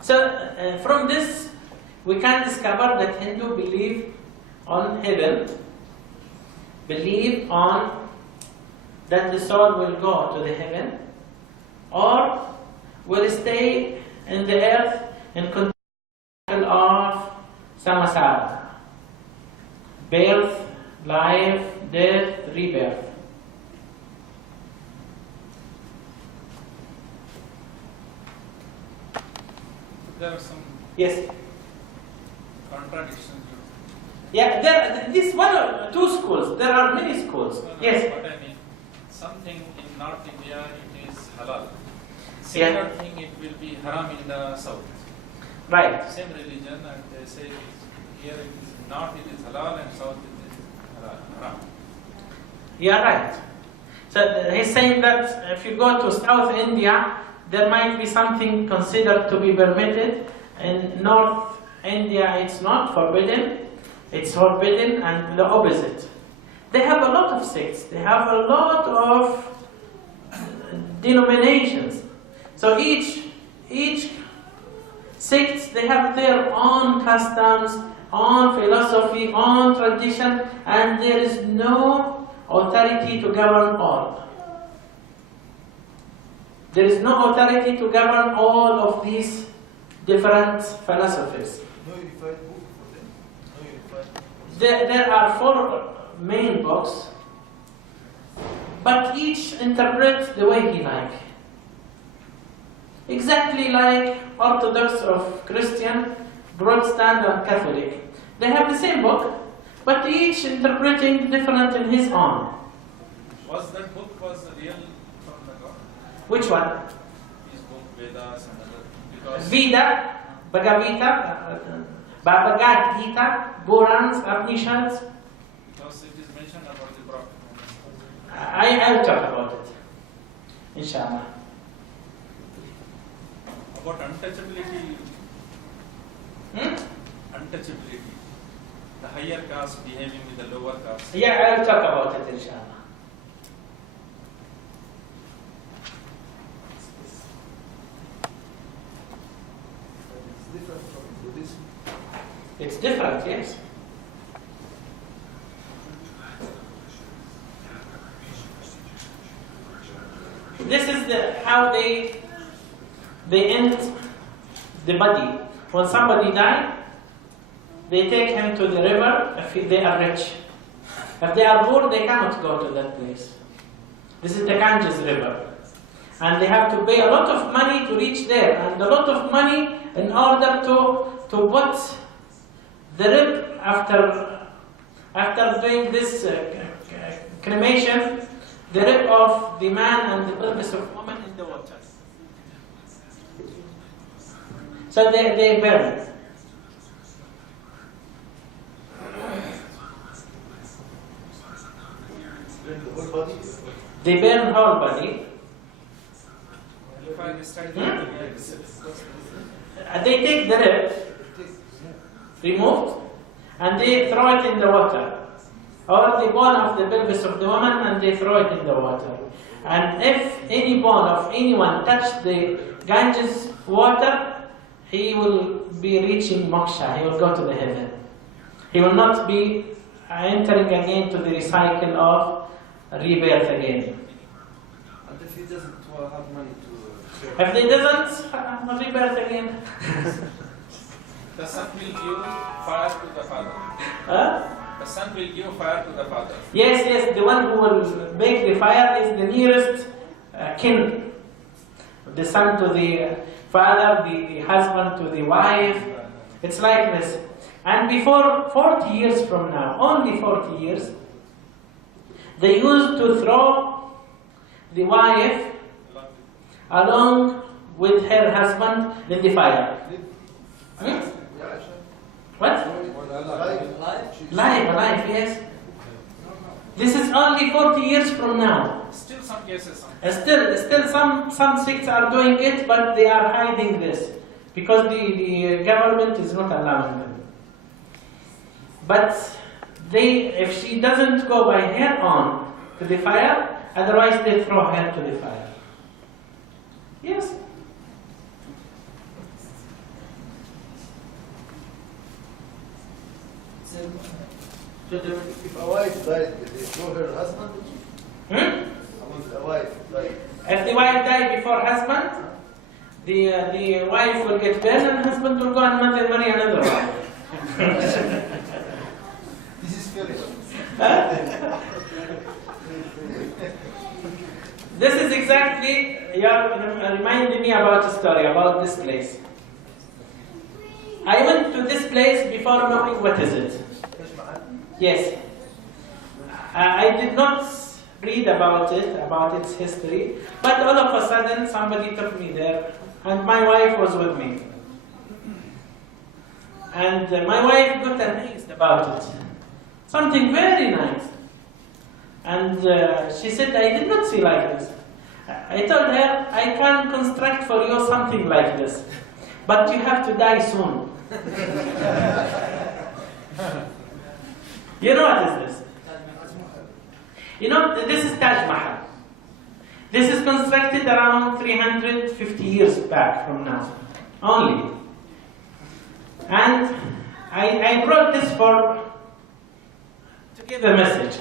So from this we can discover that Hindu believe on heaven, believe on that the soul will go to the heaven or will stay in the earth in control of samsara, birth, life, death, rebirth. There are some Yes. contradictions. Yeah, this one or two schools. There are many schools. No, Yes. what I mean, something in North India it is halal. Similar thing it will be haram in the south. Right. Same religion, and they say here it is north it is halal and south it is haram. Yeah, right. So he's saying that if you go to South India, there might be something considered to be permitted. In North India, it's not forbidden. It's forbidden, and the opposite. They have a lot of sects. They have a lot of denominations. So each sects, they have their own customs, own philosophy, own tradition, and there is no authority to govern all. There is no authority to govern all of these different philosophies. No unified book for them? No unified. There are 4 main books, but each interprets the way he likes. Exactly like Orthodox of Christian, Protestant and Catholic. They have the same book, but each interpreting different in his own. Was that book was real from the God? Which one? His book, Vedas and other, because Veda, Bhagavad Gita, Purans, Upanishads. because it is mentioned about the Prophet. I'll talk about it, inshallah. About untouchability, untouchability, the higher caste behaving with the lower caste. Yeah, I'll talk about it, inshallah. It's different from Buddhism. It's different, yes. This is how they end the body. When somebody dies, they take him to the river if they are rich. If they are poor, they cannot go to that place. This is the Ganges River. And they have to pay a lot of money to reach there, and a lot of money in order to put the rib after doing this cremation, the rib of the man and the pelvis of woman in the water. So they burn it. Then the whole body. They burn whole body. If I understand They take the rib, removed, and they throw it in the water. Or the bone of the pelvis of the woman, and they throw it in the water. And if any bone of anyone touch the Ganges water, he will be reaching moksha, he will go to the heaven. He will not be entering again to the recycle of rebirth again. And if he doesn't have money to If they doesn't, rebirth again. The son will give fire to the father. Huh? The son will give fire to the father. Yes, the one who will make the fire is the nearest kin. The son to the father, the husband to the wife. It's like this. And before 40 years from now, only 40 years, they used to throw the wife along with her husband in the fire. What? Live, yes. This is only 40 years from now. Still some cases. Still some sects are doing it, but they are hiding this because the government is not allowing them. But if she doesn't go by her own to the fire, otherwise they throw her to the fire. Yes. So if a wife died, they throw her husband? A wife died. If the wife died before husband, the wife will get burned and husband will go and marry another wife. This is fair. This is exactly, you're reminding me about a story about this place. I went to this place before knowing what is it. Yes. I did not read about it, about its history, but all of a sudden somebody took me there and my wife was with me. And my wife got amazed about it. Something very nice. And she said, I did not see like this. I told her, I can construct for you something like this, but you have to die soon. You know what is this? You know, this is Taj Mahal. This is constructed around 350 years back from now, only. And I brought this to give a message.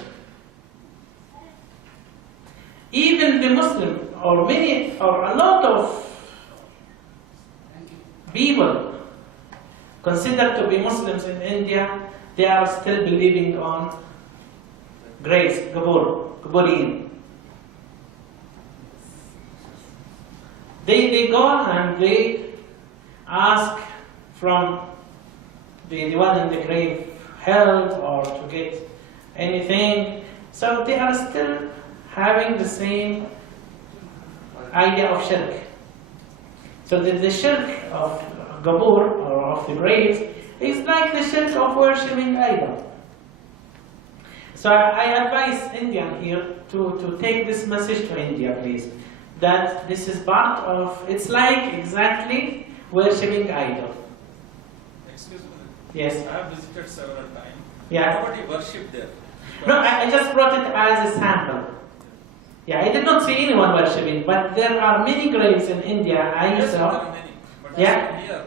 Even the Muslim, or a lot of people considered to be Muslims in India, they are still believing on grace, Gaburin. They go and they ask from the one in the grave health or to get anything. So they are still having the same idea of shirk. So the shirk of Gabur, or of the graves, is like the shirk of worshipping idol. So I advise Indian here to take this message to India, please. That this is part of, it's like exactly worshipping idol. Excuse me. Yes. I have visited several times. Yeah. Nobody worshipped there. No, I just brought it as a sample. Yeah, I did not see anyone worshipping, but there are many graves in India. I Yes, saw. there are many. But Yeah. here,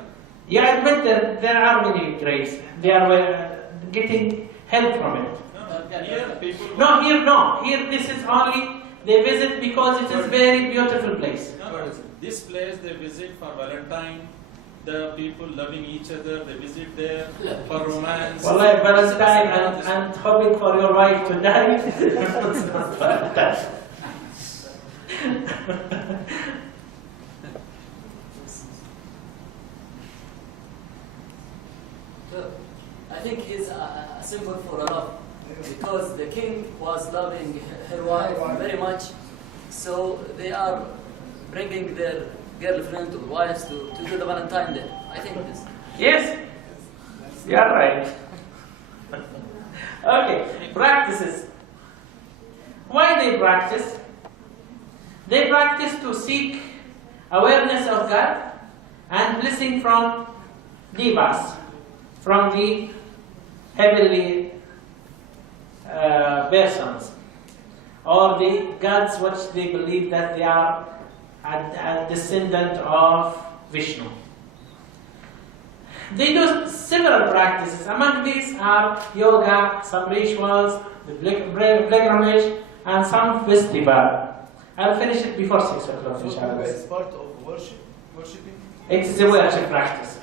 You admit that there are many graves. They are getting help from it. here people. No, here no. Here this is only they visit because it is very beautiful place. No, this place they visit for Valentine. The people loving each other, they visit there for romance. Well, like Valentine and hoping for your wife to die. It's not Valentine. I think it's a symbol for love, because the king was loving her wife very much, so they are bringing their girlfriend or wives to do the Valentine Day. I think this. Yes, you are right. Okay, practices. Why they practice? They practice to seek awareness of God and blessing from devas, from the heavenly persons, or the gods which they believe that they are a descendant of Vishnu. They do several practices. Among these are yoga, some rituals, the pilgrimage, and some festival. I'll finish it before 6 o'clock. So it's part of worshipping? It is a worship practice.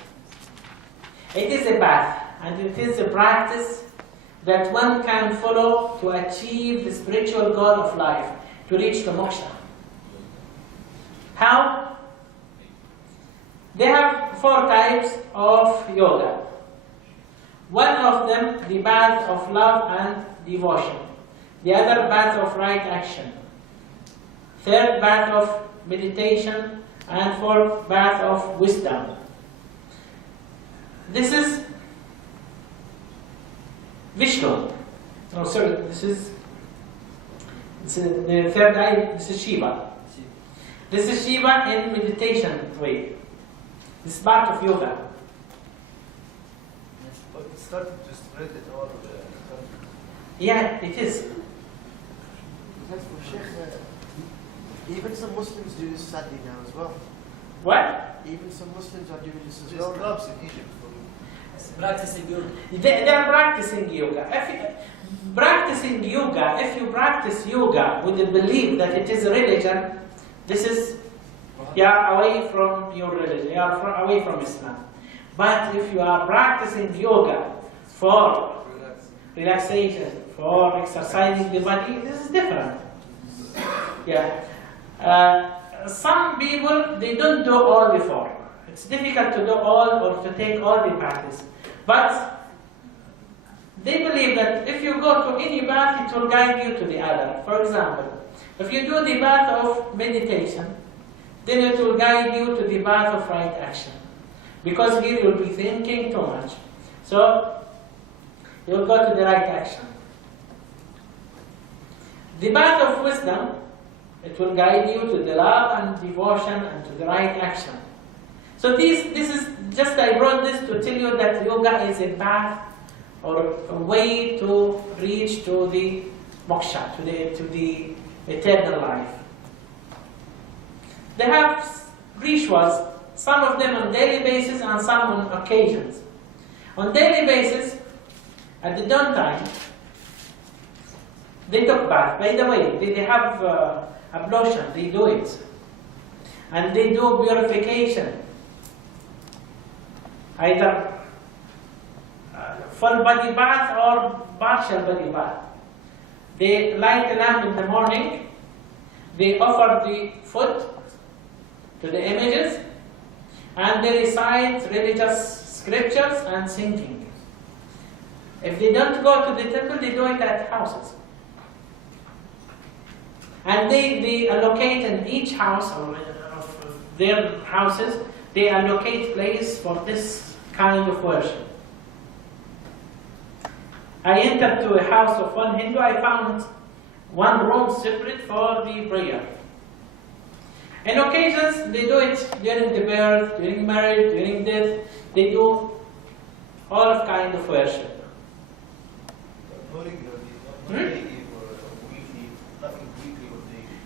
It is a path, and it is a practice that one can follow to achieve the spiritual goal of life, to reach the moksha. How? They have 4 types of yoga. One of them, the path of love and devotion. The other, path of right action. Third, path of meditation. And fourth, path of wisdom. This is Vishnu. Oh, sorry, this is the third eye, this is Shiva. This is Shiva in meditation way. This is part of yoga. But it started to spread it all. Yeah, it is. Even some Muslims do this sadly now as well. What? Even some Muslims are doing this as There's well. clubs in Egypt. Practicing yoga. They are practicing yoga. Practicing yoga, if you practice yoga with the belief that it is a religion, this is, you are away from your religion, you are away from Islam. But if you are practicing yoga for relaxation, for exercising the body, this is different. Yeah. Some people, they don't do all the 4. It's difficult to do all or to take all the practice. But they believe that if you go to any path, it will guide you to the other. For example, if you do the path of meditation, then it will guide you to the path of right action. Because here you'll be thinking too much. So, you'll go to the right action. The path of wisdom, it will guide you to the love and devotion and to the right action. So this is just, I brought this to tell you that yoga is a path or a way to reach to the moksha, to the eternal life. They have rituals, some of them on daily basis and some on occasions. On daily basis, at the dawn time, they took bath. By the way, they have ablution, they do it. And they do purification. Either full body bath or partial body bath. They light the lamp in the morning, they offer the food to the images, and they recite religious scriptures and singing. If they don't go to the temple, they do it at houses. And they allocate in each house, or of their houses, they allocate place for this kind of worship. I entered to a house of one Hindu, I found one room separate for the prayer. In occasions, they do it during the birth, during marriage, during death. They do all of kind of worship.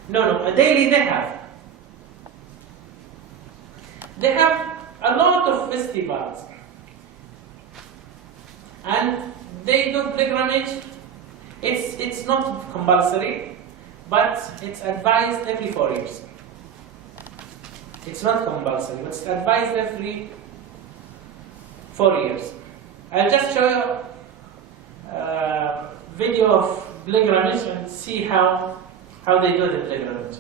No, daily they have. They have a lot of festivals. And they do pilgrimage. It's not compulsory, but it's advised every 4 years. It's not compulsory, but it's advised every 4 years. I'll just show you a video of pilgrimage and see how they do the pilgrimage.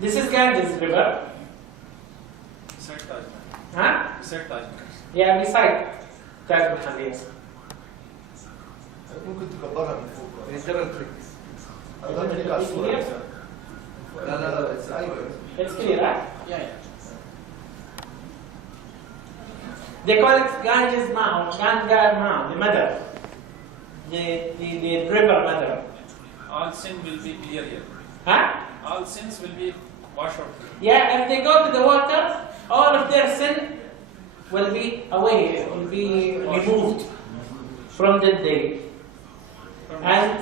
This is Ganges River. Beside Taj Mahal. Huh? Beside Taj Mahal. Yeah, beside Taj Mahal, yes. ممكن تكبرها من فوق. internal trick. أقدر تيجي على الصورة. لا It's clear, huh? Yeah. They call it Ganges Mount, Ganga Mount, the mother, the river mother. All sin will be clear here. Huh? All sins will be washed out. Yeah, if they go to the water, all of their sin will be away, will be removed from that day. And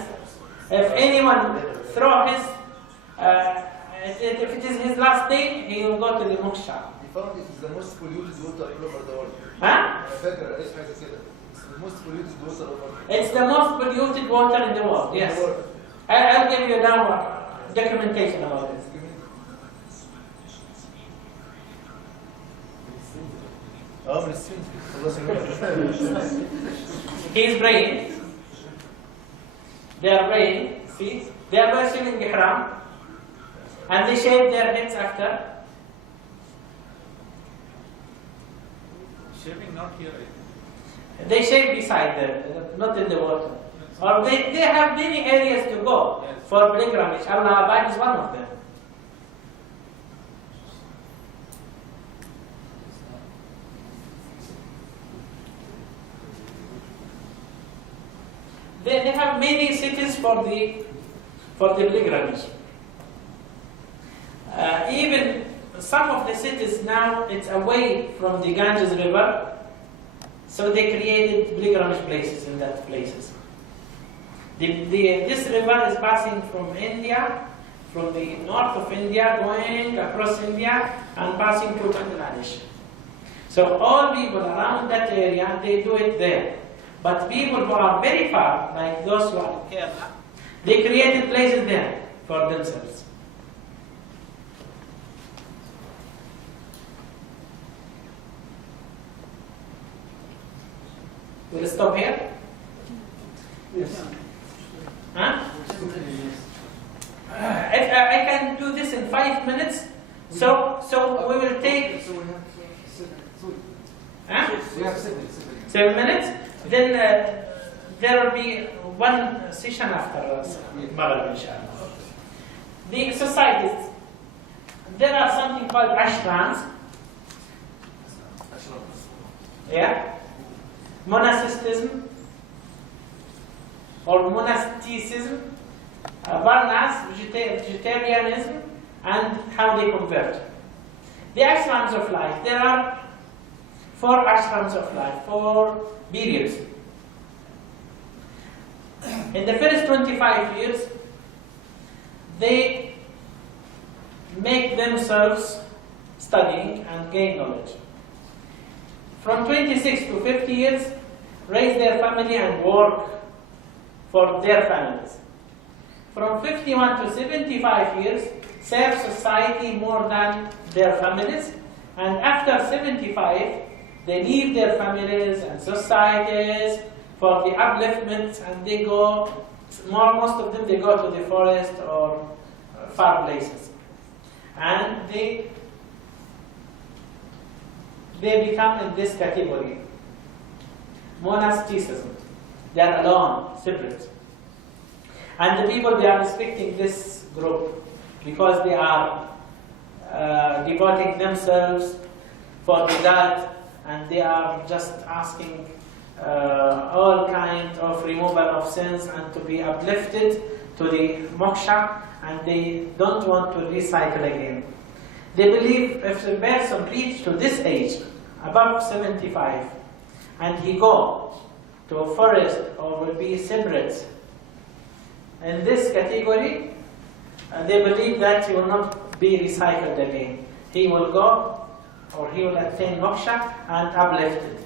if anyone throw his, if it is his last day, he will go to the moksha. He found it is the most polluted water all over the world. Huh? فاكر قريت حاجة كده. It's the most polluted water over. It's the most polluted water in the world. Yes. I'll give you now documentation about it. من السين خلاص. He is praying. They are praying. See, they are worshipping Ihram, and they shave their heads after. Shaving not here. They shave beside not in the water. Or they have many areas to go for pilgrimage. Allahabad is one of them. They have many cities for the pilgrimage. Even some of the cities now, it's away from the Ganges River, so they created pilgrimage places in that places. This river is passing from India, from the north of India, going across India and passing through Bangladesh. So all people around that area, they do it there. But people who are very far, like those who are in Kerala, they created places there for themselves. We'll stop here? Yes. Huh? If I can do this in 5 minutes, so we will take. Huh? 7 minutes. Then there will be one session after Maghrib, inshallah. The societies. There are something called ashrams. Yeah. Monasticism or monasticism, varnas, vegetarianism, and how they convert. The ashrams of life. There are 4 ashrams of life, 4 periods. In the first 25 years, they make themselves studying and gain knowledge. From 26 to 50 years, raise their family and work for their families. From 51 to 75 years, serve society more than their families. And after 75, they leave their families and societies for the upliftment, and they go, most of them, they go to the forest or far places. And they become in this category, monasticism. They are alone, separate. And the people, they are respecting this group because they are devoting themselves for the God, and they are just asking all kinds of removal of sins and to be uplifted to the moksha, and they don't want to recycle again. They believe if a person reaches to this age, above 75, and he go to a forest or will be separate, in this category, they believe that he will not be recycled again. He will go, or he will attain moksha and uplifted.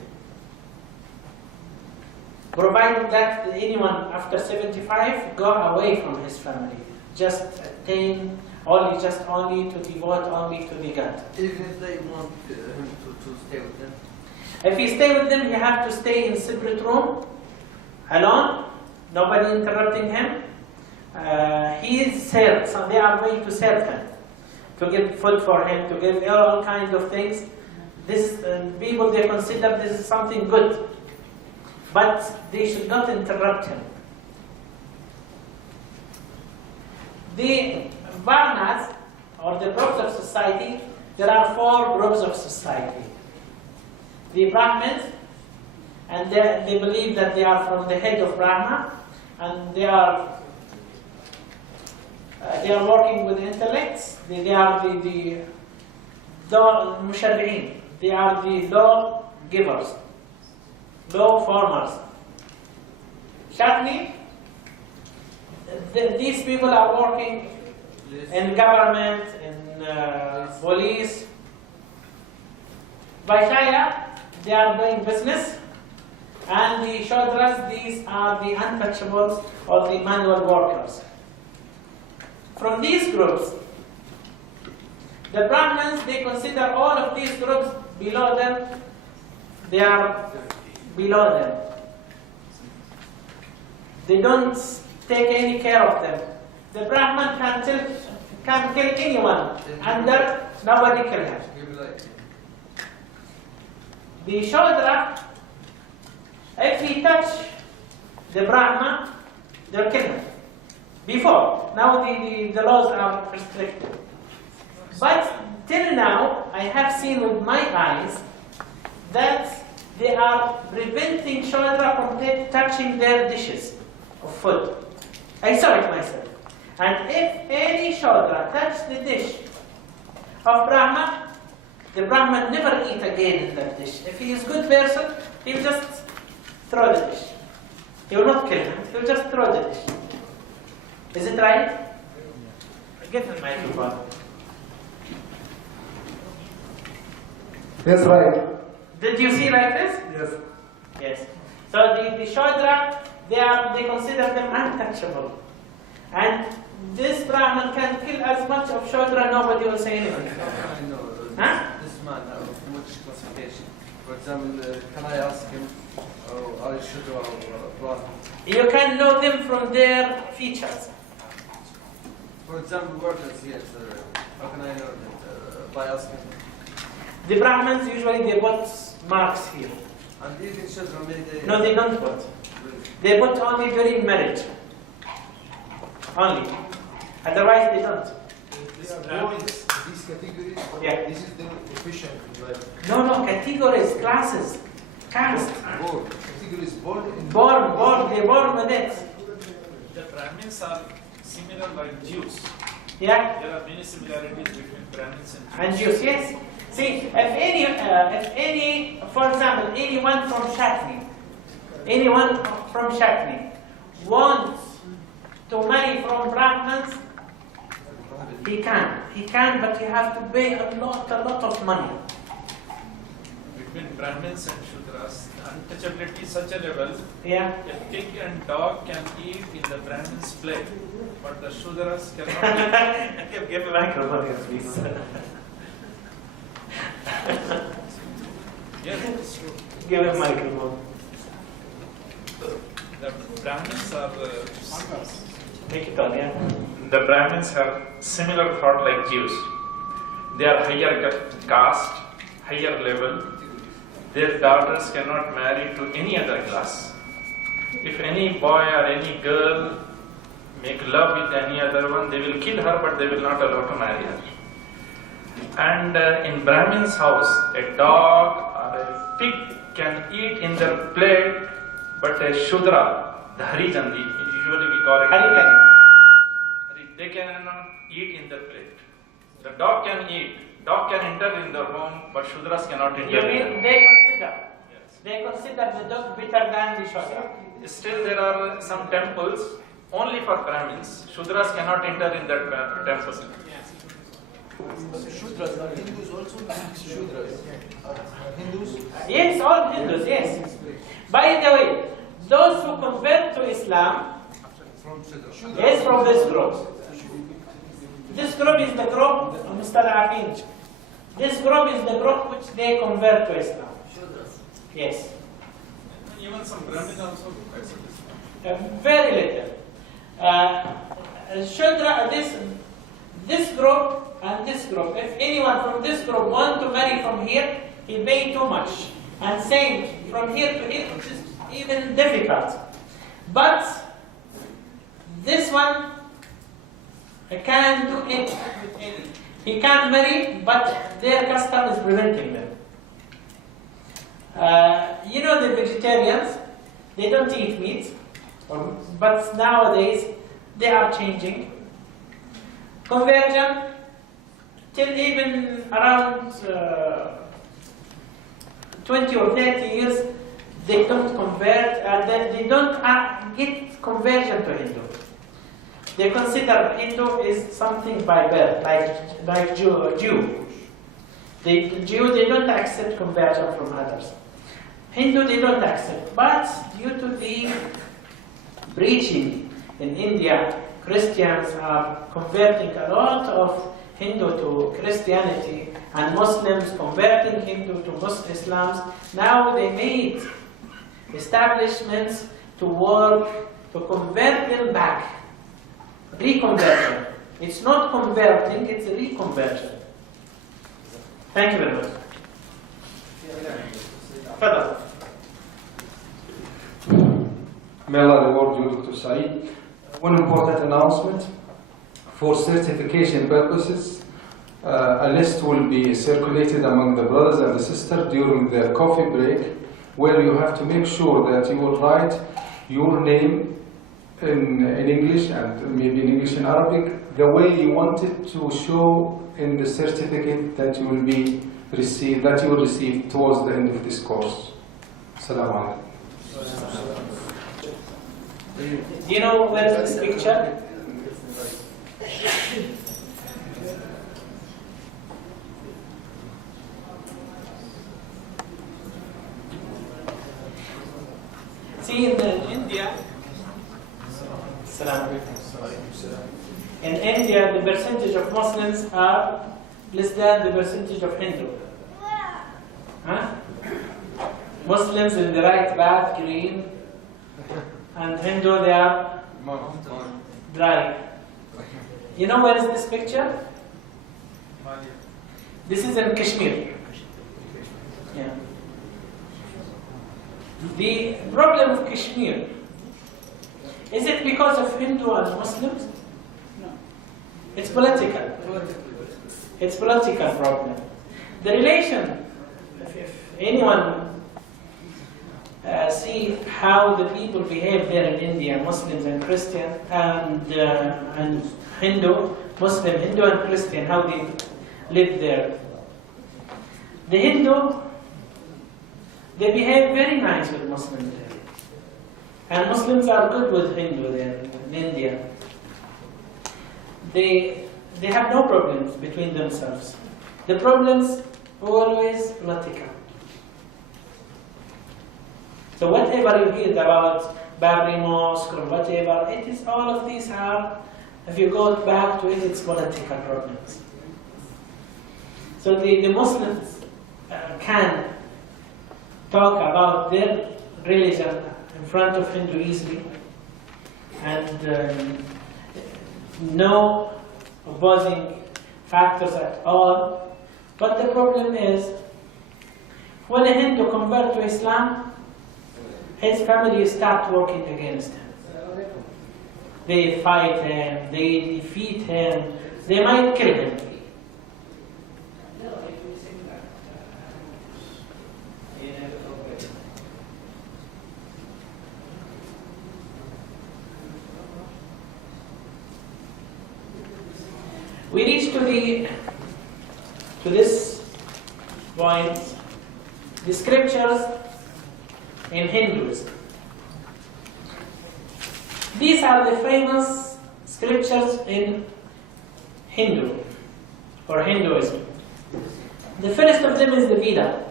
Provided that anyone after 75 go away from his family, just attain only to devote only to the God. Even if they want him to stay with them? If he stay with them, he have to stay in separate room, alone, nobody interrupting him. He is served, so they are going to serve him, to give food for him, to give all kinds of things. This people, they consider this is something good, but they should not interrupt him. The Varnas, or the groups of society, there are 4 groups of society. The Brahmins, and they believe that they are from the head of Brahma, and they are working with intellects. They are the musharri'in. They are the law givers, law formers. Shatni, these people are working in government, in police. Vaishya, they are doing business. And the Shudras, these are the untouchables or the manual workers. From these groups, the Brahmins, they consider all of these groups below them, they are below them. They don't take any care of them. The Brahman can kill anyone, and nobody kill him. The Shudra, if he touch the Brahman, they'll kill him. Before, now the laws are restricted. But till now, I have seen with my eyes that they are preventing Shudra from touching their dishes of food. I saw it myself. And if any Shudra touch the dish of Brahma, the Brahman never eat again in that dish. If he is a good person, he will just throw the dish. He will not kill him, he will just throw the dish. Is it right? Get the microphone. Yes, right. Did you see like this? Yes. Yes. So the Shudra, they consider them untouchable. And this Brahman can kill as much of Shudra, nobody will say anything. I know. Huh? This man, which classification? For example, can I ask him, are you Shudra or Brahman? You can know them from their features. For example, workers here, how can I know that by asking? The Brahmins usually they put marks here. And even Shudra, maybe No, they don't put. They put only during marriage. Only. Otherwise they don't. These categories, Yeah. this is the efficient in life. No, categories, classes, caste. Born. Categories born in They're born with it. The Brahmins are similar like Jews. Yeah. There are many similarities between Brahmins and Jews. And Jews, yes. See, if any, for example, anyone from Shakni wants to marry from Brahmins, he can, but he has to pay a lot of money. Between Brahmins and Shudras, the untouchability is such a level. Yeah. A pig and dog can eat in the Brahmin's plate, but the Shudras cannot. Give a microphone here, please. Yes, it's true. Give a microphone. The Brahmins are Make it on, yeah. The Brahmins have similar thought like Jews. They are higher caste, higher level. Their daughters cannot marry to any other class. If any boy or any girl make love with any other one, they will kill her, but they will not allow to marry her. And in Brahmin's house, a dog or a pig can eat in their plate, but a Shudra, the Harijan, usually we call it Harijan, they cannot eat in their plate. The dog can eat, dog can enter in their home, but Shudras cannot enter. You mean they consider? Yes. They consider the dog better than the Shudra. Still, there are some temples only for Brahmins. Shudras cannot enter in that temple. Shudras are Hindus also? Shudras are Hindus? Yes, all Hindus, yes. By the way, those who convert to Islam is from this group. This group is the group of Mustala'afin. This group is the group which they convert to Islam. Yes. Even some Brahmins also. Very little. Shudra, this group and this group, if anyone from this group want to marry from here, he pay too much. And saying from here to here, which is even difficult. But this one, he can do it. He can marry, but their custom is preventing them. You know the vegetarians, they don't eat meat, but nowadays they are changing. Conversion, till even around 20 or 30 years, they don't convert, they don't get conversion to Hindu. They consider Hindu is something by birth, like Jew. They don't accept conversion from others. Hindu they don't accept, but due to the preaching in India, Christians are converting a lot of Hindu to Christianity and Muslims converting Hindu to Islam. Now they made establishments to work to convert them back. Reconversion. It's not converting, it's reconversion. Thank you very much. Further. May Allah reward you, Dr. Saeed. One important announcement. For certification purposes, a list will be circulated among the brothers and the sisters during the coffee break, where you have to make sure that you will write your name in English and maybe in English and Arabic, the way you want it to show in the certificate that you will receive towards the end of this course. Assalamu alaikum. Do you know where is this picture? See, in India, the percentage of Muslims are less than the percentage of Hindu. Huh? Muslims in the right path, green, and Hindu they are dry. You know where is this picture? This is in Kashmir. Yeah. The problem of Kashmir, is it because of Hindu and Muslims? No. It's political. It's political problem. The relation, if anyone see how the people behave there in India, Muslims and Christian and Hindu, Muslim, Hindu and Christian, how they live there. The Hindu, they behave very nice with Muslims there. And Muslims are good with Hindu there in India. They have no problems between themselves. The problems always political. So whatever you hear about Babri Mosque or whatever, it is all of these are, if you go back to it, it's political problems. So the Muslims can talk about their religion in front of Hindu easily, and no opposing factors at all. But the problem is, when a Hindu converts to Islam, his family start working against him. They fight him, they defeat him, they might kill him. We reach to this point, the scriptures in Hinduism. These are the famous scriptures in Hindu or Hinduism. The first of them is the Veda,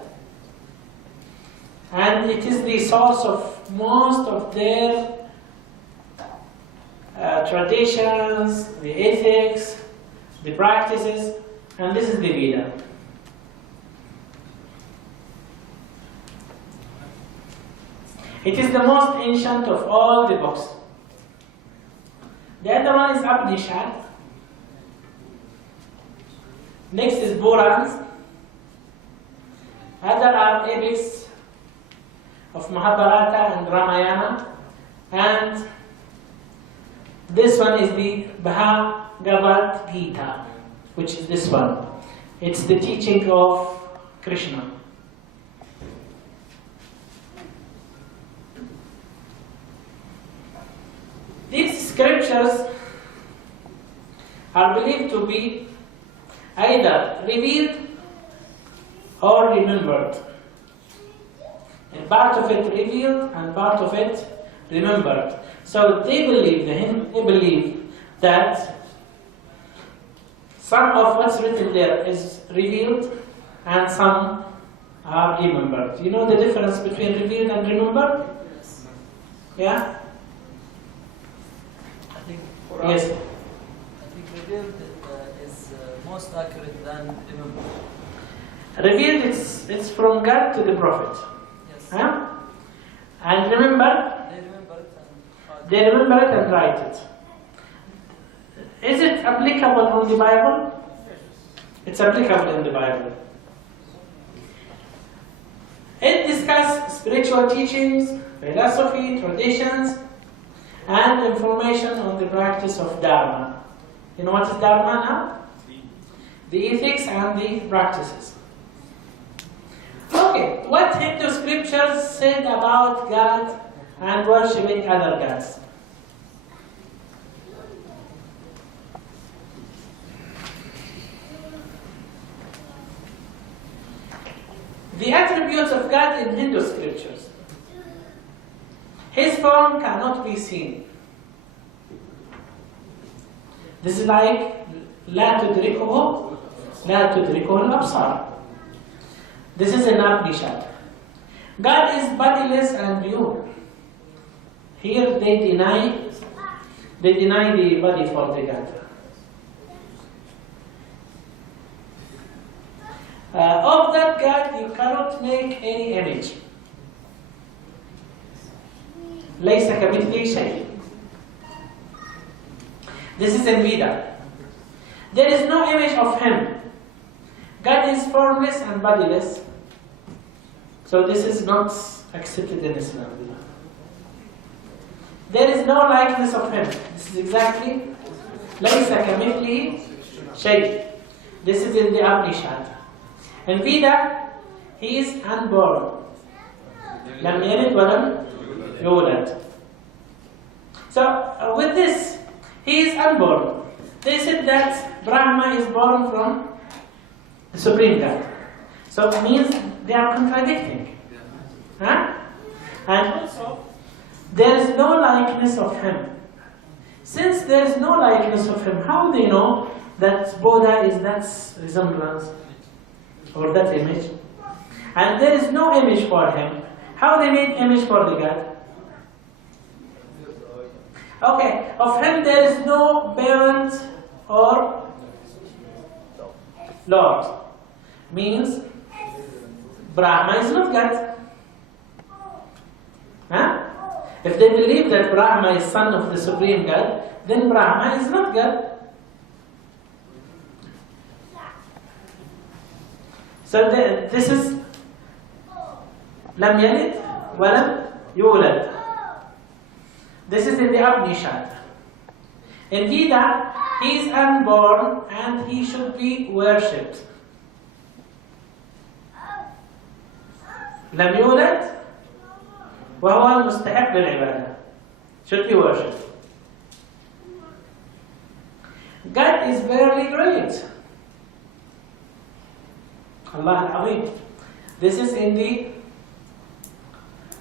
and it is the source of most of their traditions, the ethics, the practices, and this is the Veda. It is the most ancient of all the books. The other one is Upanishad. Next is Purans. Other are epics of Mahabharata and Ramayana. And this one is the Bhagavad Gita, which is this one. It's the teaching of Krishna. These scriptures are believed to be either revealed or remembered. And part of it revealed and part of it remembered. So they believe that some of what's written there is revealed and some are remembered. You know the difference between revealed and remembered? Yeah? Yes. I think revealed is most accurate than remembered. Revealed, it's from God to the Prophet. Yes. Huh? And remember? They remember it and write it. Is it applicable in the Bible? It's applicable in the Bible. It discusses spiritual teachings, philosophy, traditions, and information on the practice of Dharma. You know what is Dharma now? The ethics and the practices. Okay, what Hindu scriptures said about God and worshipping other gods? The attributes of God in Hindu scriptures. His form cannot be seen. This is like لا تدركه الأبصار. This is an Upanishad. God is bodiless and pure. Here they deny the body for the God. Of that God you cannot make any image. ليس كمثله شيء. This is in Veda. There is no image of him. God is formless and bodiless. So this is not accepted in Islam. There is no likeness of him. This is exactly ليس كمثله شيء. This is in the Upanishad. In Veda, he is unborn. لم يلد ولم يولد. So with this, he is unborn. They said that Brahma is born from the Supreme God. So it means they are contradicting. Huh? And also, there is no likeness of him. Since there is no likeness of him, how do they know that Buddha is that resemblance or that image? And there is no image for him. How they made image for the God? Okay, of him there is no parent or Lord. Means Brahma is not God. Huh? If they believe that Brahma is son of the Supreme God, then Brahma is not God. So this is لم يلد ولم يولد. This is in the Upanishad. In Gita, he is unborn and he should be worshipped. لم يولد وهو المستحق للعبادة. Should be worshipped. God is very great. Allah al-Azim. This is in the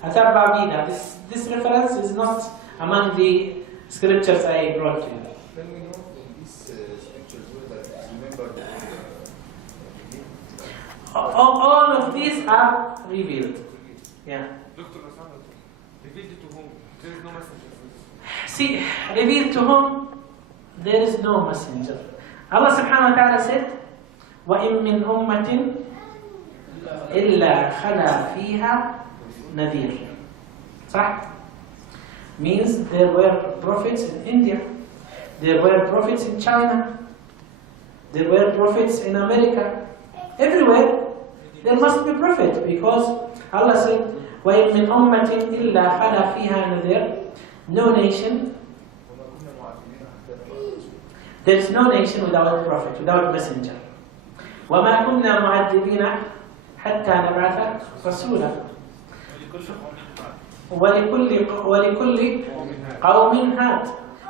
Athar Babida. This reference is not among the scriptures I brought to you. Can we know from these scriptures whether remember All of these are revealed. Yeah. Revealed to whom? There is no messenger. See, revealed to whom? There is no messenger. Allah subhanahu wa ta'ala said, وَإِن مِّنْ أُمَّةٍ إِلَّا خَلَا فِيهَا نَذِيرٌ. صح? Means there were prophets in India, there were prophets in China, there were prophets in America. Everywhere there must be prophet, because Allah said, وَإِن مِّنْ أُمَّةٍ إِلَّا خَلَا فِيهَا نَذِيرٌ. No nation, there is no nation without a prophet, without a messenger. وَمَا كُنَّا مُعَذِّبِينَ حَتَّى نَبْعَثَ رَسُولًا. وَلِكُلِّ قَوْمٍ هَادٍ.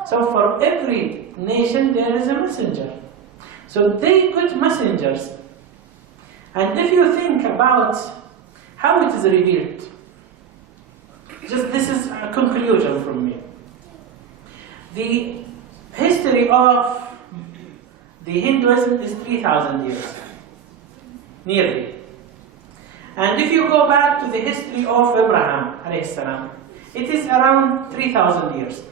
So for every nation there is a messenger. So they got messengers. And if you think about how it is revealed, just this is a conclusion from me. The history of the Hinduism is 3,000 years, nearly. And if you go back to the history of Abraham, it is around 3,000 years.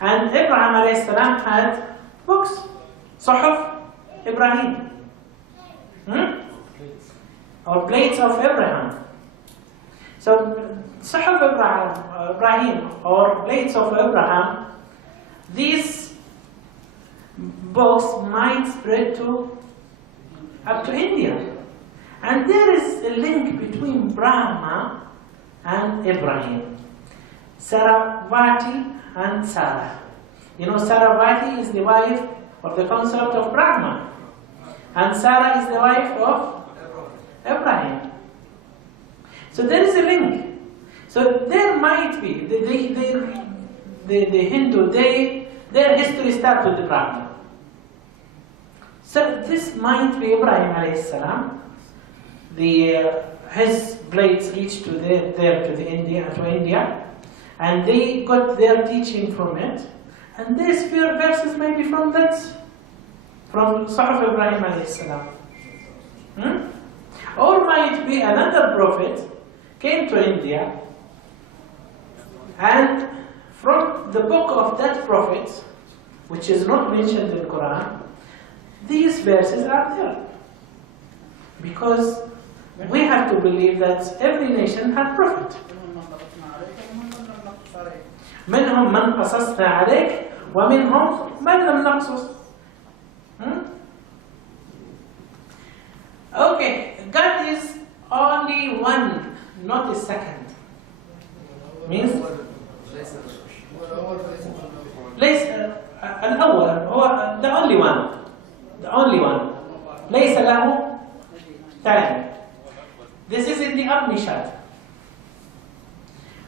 And Abraham had books, Suhuf Ibrahim, or plates of Abraham. So Suhuf Ibrahim, or plates of Abraham, these books might spread up to India. And there is a link between Brahma and Ibrahim. Saravati and Sarah. You know, Saravati is the wife of the consort of Brahma. And Sarah is the wife of Abraham. So there is a link. So there might be, the Hindu, their history starts with Brahma. So this might be Ibrahim alayhi salam. His blades reached to India, and they got their teaching from it. And these few verses may be from Suhuf Ibrahim alayhi salam. Or might be another prophet came to India, and from the book of that prophet, which is not mentioned in the Quran, these verses are there. Because we have to believe that every nation had prophet. منهم من قصصنا عليك ومنهم من لم نقصص. Okay, God is only one, not a second. Means ليس الأول هو the only one. The only one. ليس له ثاني. This is in the Upanishad.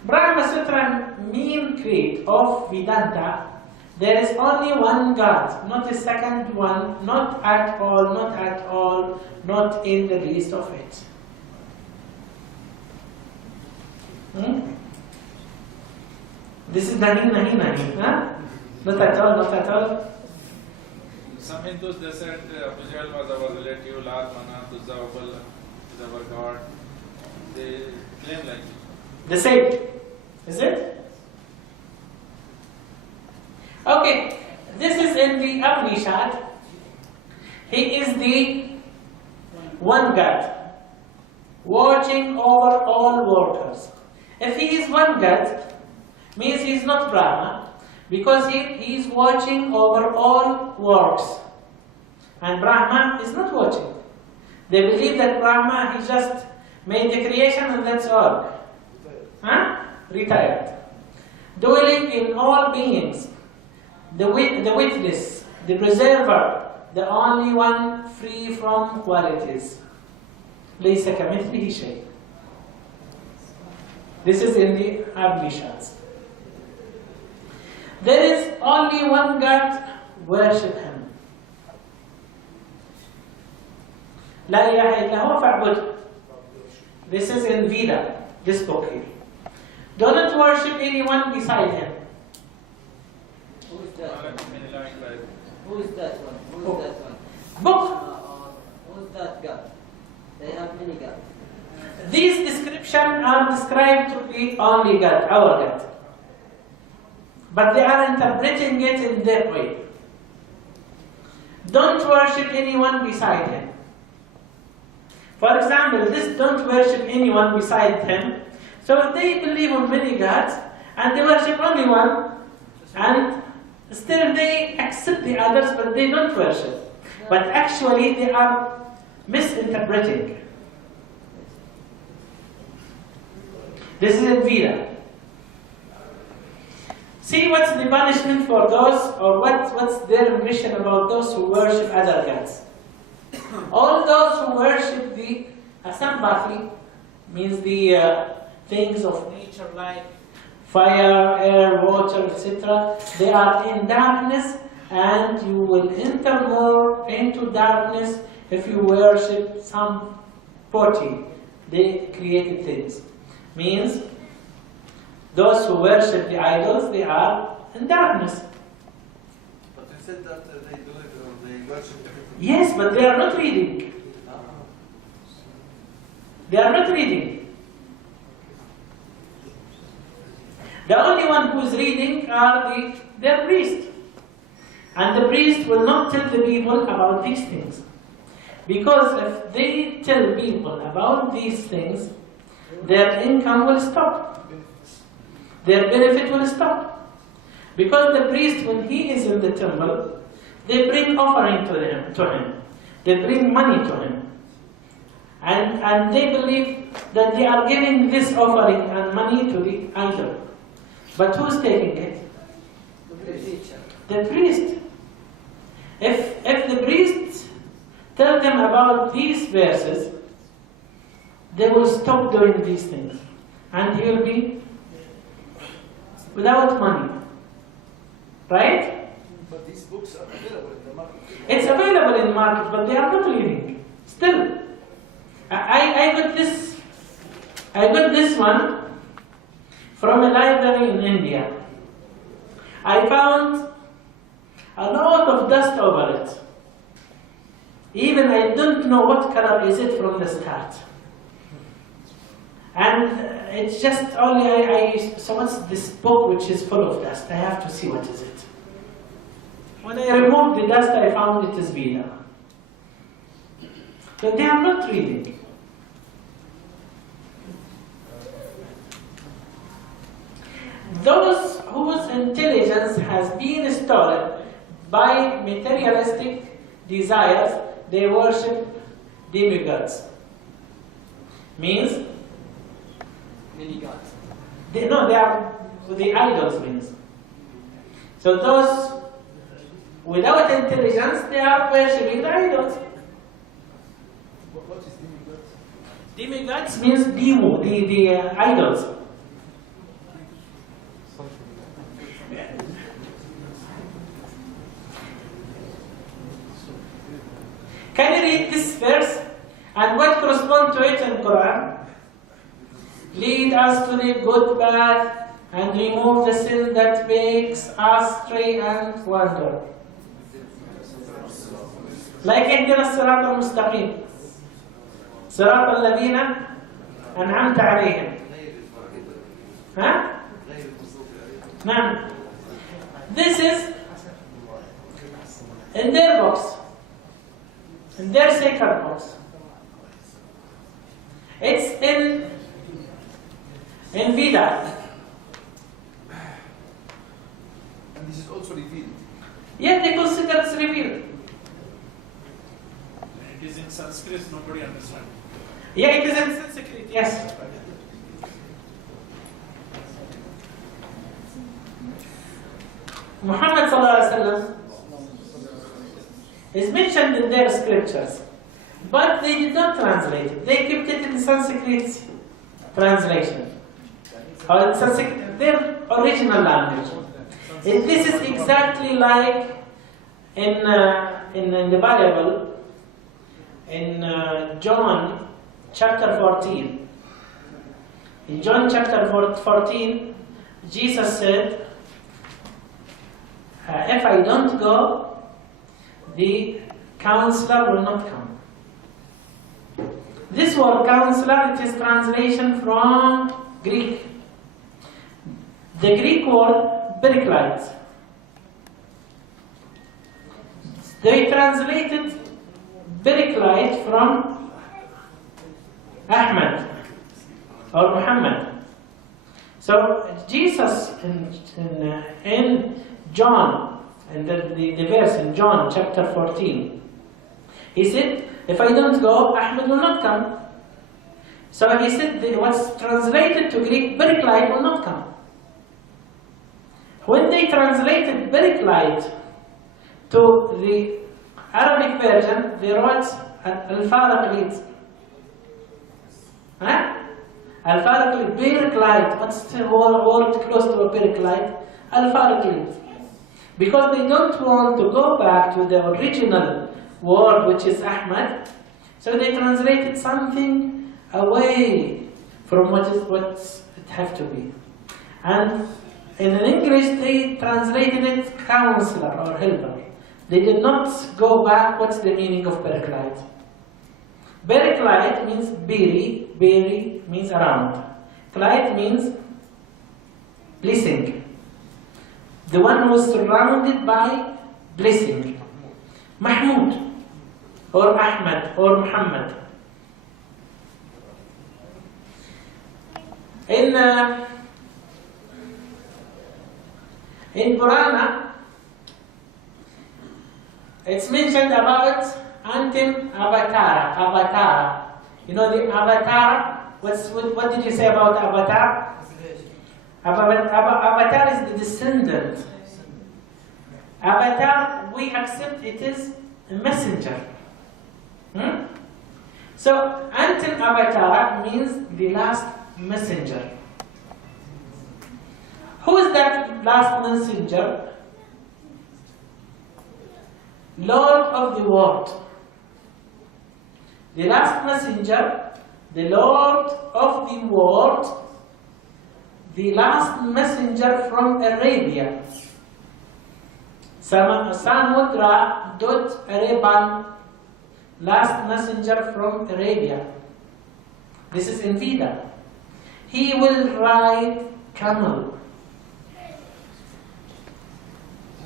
Brahma Sutra, main creed of Vedanta, There is only one God, not a second one, not at all, not at all, not in the least of it. This is nahi, nahi, nahi. Huh? Not at all, not at all. Some Hindus, they said Abu Jahl was our relative, Lat, Manat, Uzza, Ubal is our God. They claim like it. The same. Is it? Okay, this is in the Upanishad. He is the one God, watching over all waters. If he is one God, means he is not Brahma, because he is watching over all works. And Brahma is not watching. They believe that Brahma, he just made the creation and that's all. Retired. Dwelling in all beings. The witness, the preserver, the only one free from qualities. ليس كمثله شيء. This is in the Upanishads. There is only one God, worship Him. لا إله إلا هو فاعبده. This is in Veda, this book here. Do not worship anyone beside Him. Who is that one? Who is that one? Who is that one? Book. Who is that God? They have many gods. These descriptions are described to be only God, our God. But they are interpreting it in their way. Don't worship anyone beside Him. For example, this don't worship anyone beside Him. So if they believe on many gods, and they worship only one, and still they accept the others, but they don't worship. But actually they are misinterpreting. This is in Veda. See what's the punishment for those, or what's their mission about those who worship other gods. All those who worship the Asambhati, means the things of nature like fire, air, water, etc. They are in darkness, and you will enter more into darkness if you worship some party. They created things. Means those who worship the idols, they are in darkness. But you said that they do it, or they worship everything. Yes, but they are not reading. They are not reading. The only one who is reading are their priest. And the priest will not tell the people about these things. Because if they tell people about these things, their income will stop. Their benefit will stop. Because the priest, when he is in the temple, they bring offering to him. They bring money to him. And they believe that they are giving this offering and money to the idol. But who's taking it? The priest. If the priest tell them about these verses, they will stop doing these things. And he will be without money. Right? But these books are available in the market. It's available in the market, but they are not reading. Still. I got this one from a library in India. I found a lot of dust over it. Even I don't know what color is it from the start. And it's just only so what's this book which is full of dust? I have to see what is it. When I removed the dust, I found it is Veda. But they are not reading. Those whose intelligence has been stolen by materialistic desires, they worship demigods. Means? Many gods. They are the idols means. So those without intelligence, they are worshipping the idols. What is demigods? Demigods means demo, the idols. Can you read this verse and what corresponds to it in Quran? Lead us to the good path and remove the sin that makes us stray and wander. Like اهدنا الصراط المستقيم صراط الذين أنعمت عليهم. ها؟ نعم. This is in their books, in their sacred books. It's in Veda. And this is also revealed. Yeah, they consider it's revealed. It is in Sanskrit, nobody understands. Yeah, it is in Sanskrit, yes. Muhammad sallallahu alaihi wasallam is mentioned in their scriptures, but they did not translate it. They kept it in Sanskrit translation, or in Sanskrit, their original language. And this is exactly like in the Bible, in John chapter 14. In John chapter 14, Jesus said, if I don't go, the counselor will not come. This word counselor, it is translation from Greek. The Greek word Paraclete. They translated Paraclete from Ahmed or Muhammad. So Jesus in John, in the verse in John chapter 14, he said, if I don't go, Ahmed will not come. So he said, what's translated to Greek, Paraclete will not come. When they translated Paraclete to the Arabic version, they wrote Al-Faraqlete. Huh? Al-Faraqlete, Paraclete. What's the word close to a Paraclete? Al-Faraqlete. Because they don't want to go back to the original word, which is Ahmad, so they translated something away from what it have to be. And in English, they translated it counselor or helper. They did not go back. What's the meaning of Paraclete? Paraclete means beri means around. Clyde means blessing. The one who is surrounded by blessing. Mahmud or Ahmad or Muhammad. In Purana, it's mentioned about Antim Avatara. You know the Avatara? What did you say about Avatar? Avatar is the descendant. Avatar, we accept it is a messenger. So, Antim Avatara means the last messenger. Who is that last messenger? Lord of the world. The last messenger, the Lord of the world, the last messenger from Arabia. Samudra Dut Araban, last messenger from Arabia. This is in Veda. He will ride camel.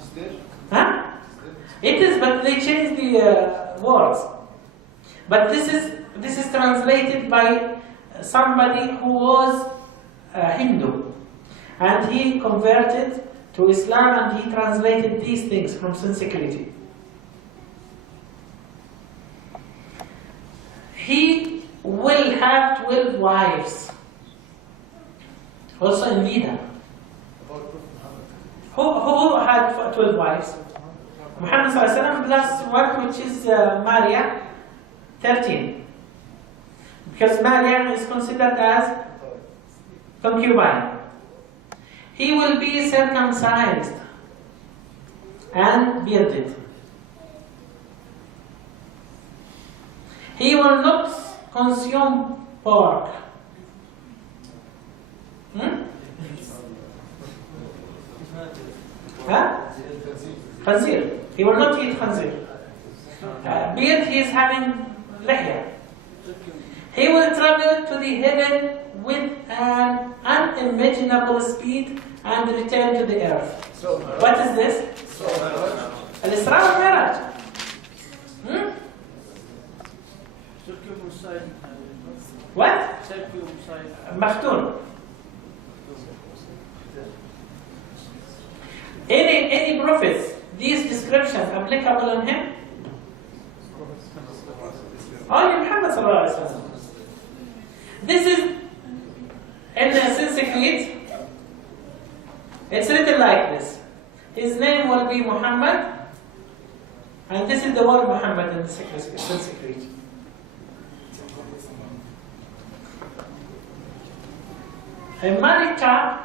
Is there? Huh? It is, but they changed the words. But this is translated by somebody who was Hindu, and he converted to Islam and he translated these things from Sanskrit. He will have 12 wives. Also in Veda. Who had 12 wives? Muhammad sallallahu alaihi wasallam plus one, which is Maria, 13. Because Maria is considered as concubine. He will be circumcised and bearded. He will not consume pork. Khanzir. He will not eat khanzir. Beard, he is having lihya. He will travel to the heaven with an unimaginable speed and return to the earth. What is this? Al-Isra wal-Miraj. What? Makhtun. Any prophets, these descriptions applicable on him? Only Muhammad sallallahu alaihi wasallam. This is in Sanskrit. It's written like this. His name will be Muhammad, and this is the word Muhammad in Sanskrit. America,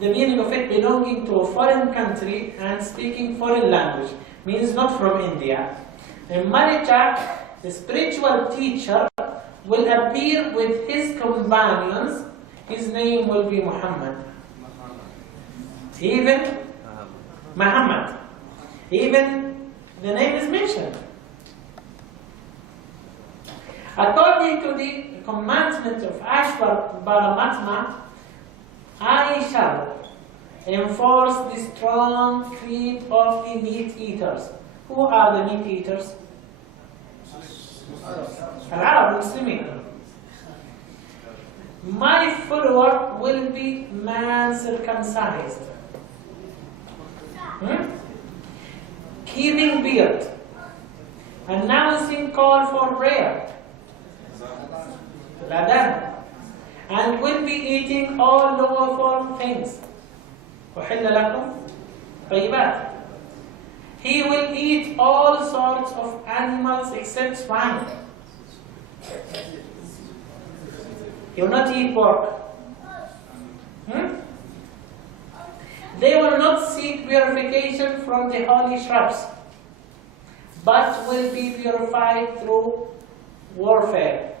the meaning of it belonging to a foreign country and speaking foreign language, means not from India. America, the spiritual teacher, will appear with his companions. His name will be Muhammad. Even Muhammad. Even the name is mentioned. According to the commandment of Ashwar Paramatma, I shall enforce the strong creed of the meat eaters. Who are the meat eaters? Al-Arab Muslimin. My follower will be man circumcised, keeping beard, announcing call for prayer, ladan, and will be eating all lower form things. أحل لكم طيبات. He will eat all sorts of animals except swine. He will not eat pork. They will not seek purification from the holy shrubs, but will be purified through warfare.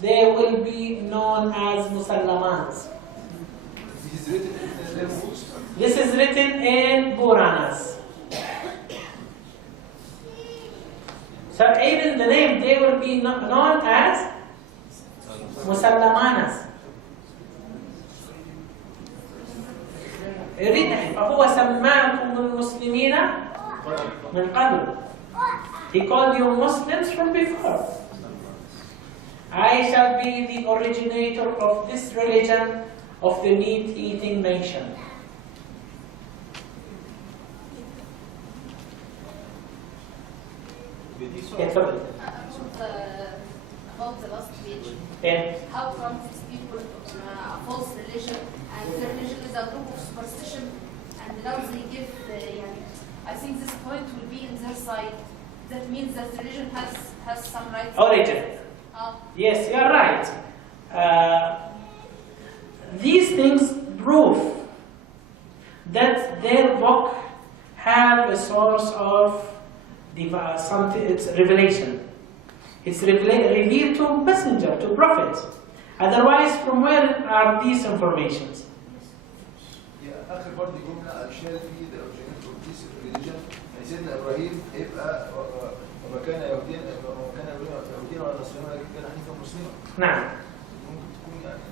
They will be known as Musallamans. This is written in Puranas. So even the name, they will be known as Musallamanas. فهو سماكم المسلمين من قبل. He called you Muslims from before. I shall be the originator of this religion of the meat-eating nation. About the last page. Yeah. How come these people a false religion, and the religion is a group of superstition, and now they give I think this point will be in their side. That means that the religion has some rights. Origin. Yes, you are right. These things prove that their book have a source of something. It's revelation. It's revealed to messenger, to prophets. Otherwise, from where are these informations? آخر برضه جملة أشار في the origin of this religion. سيدنا إبراهيم يبقى وما كان يهوديا ولا نصرانيا ولكن كان حنيفا مسلما. نعم. ممكن تكون يعني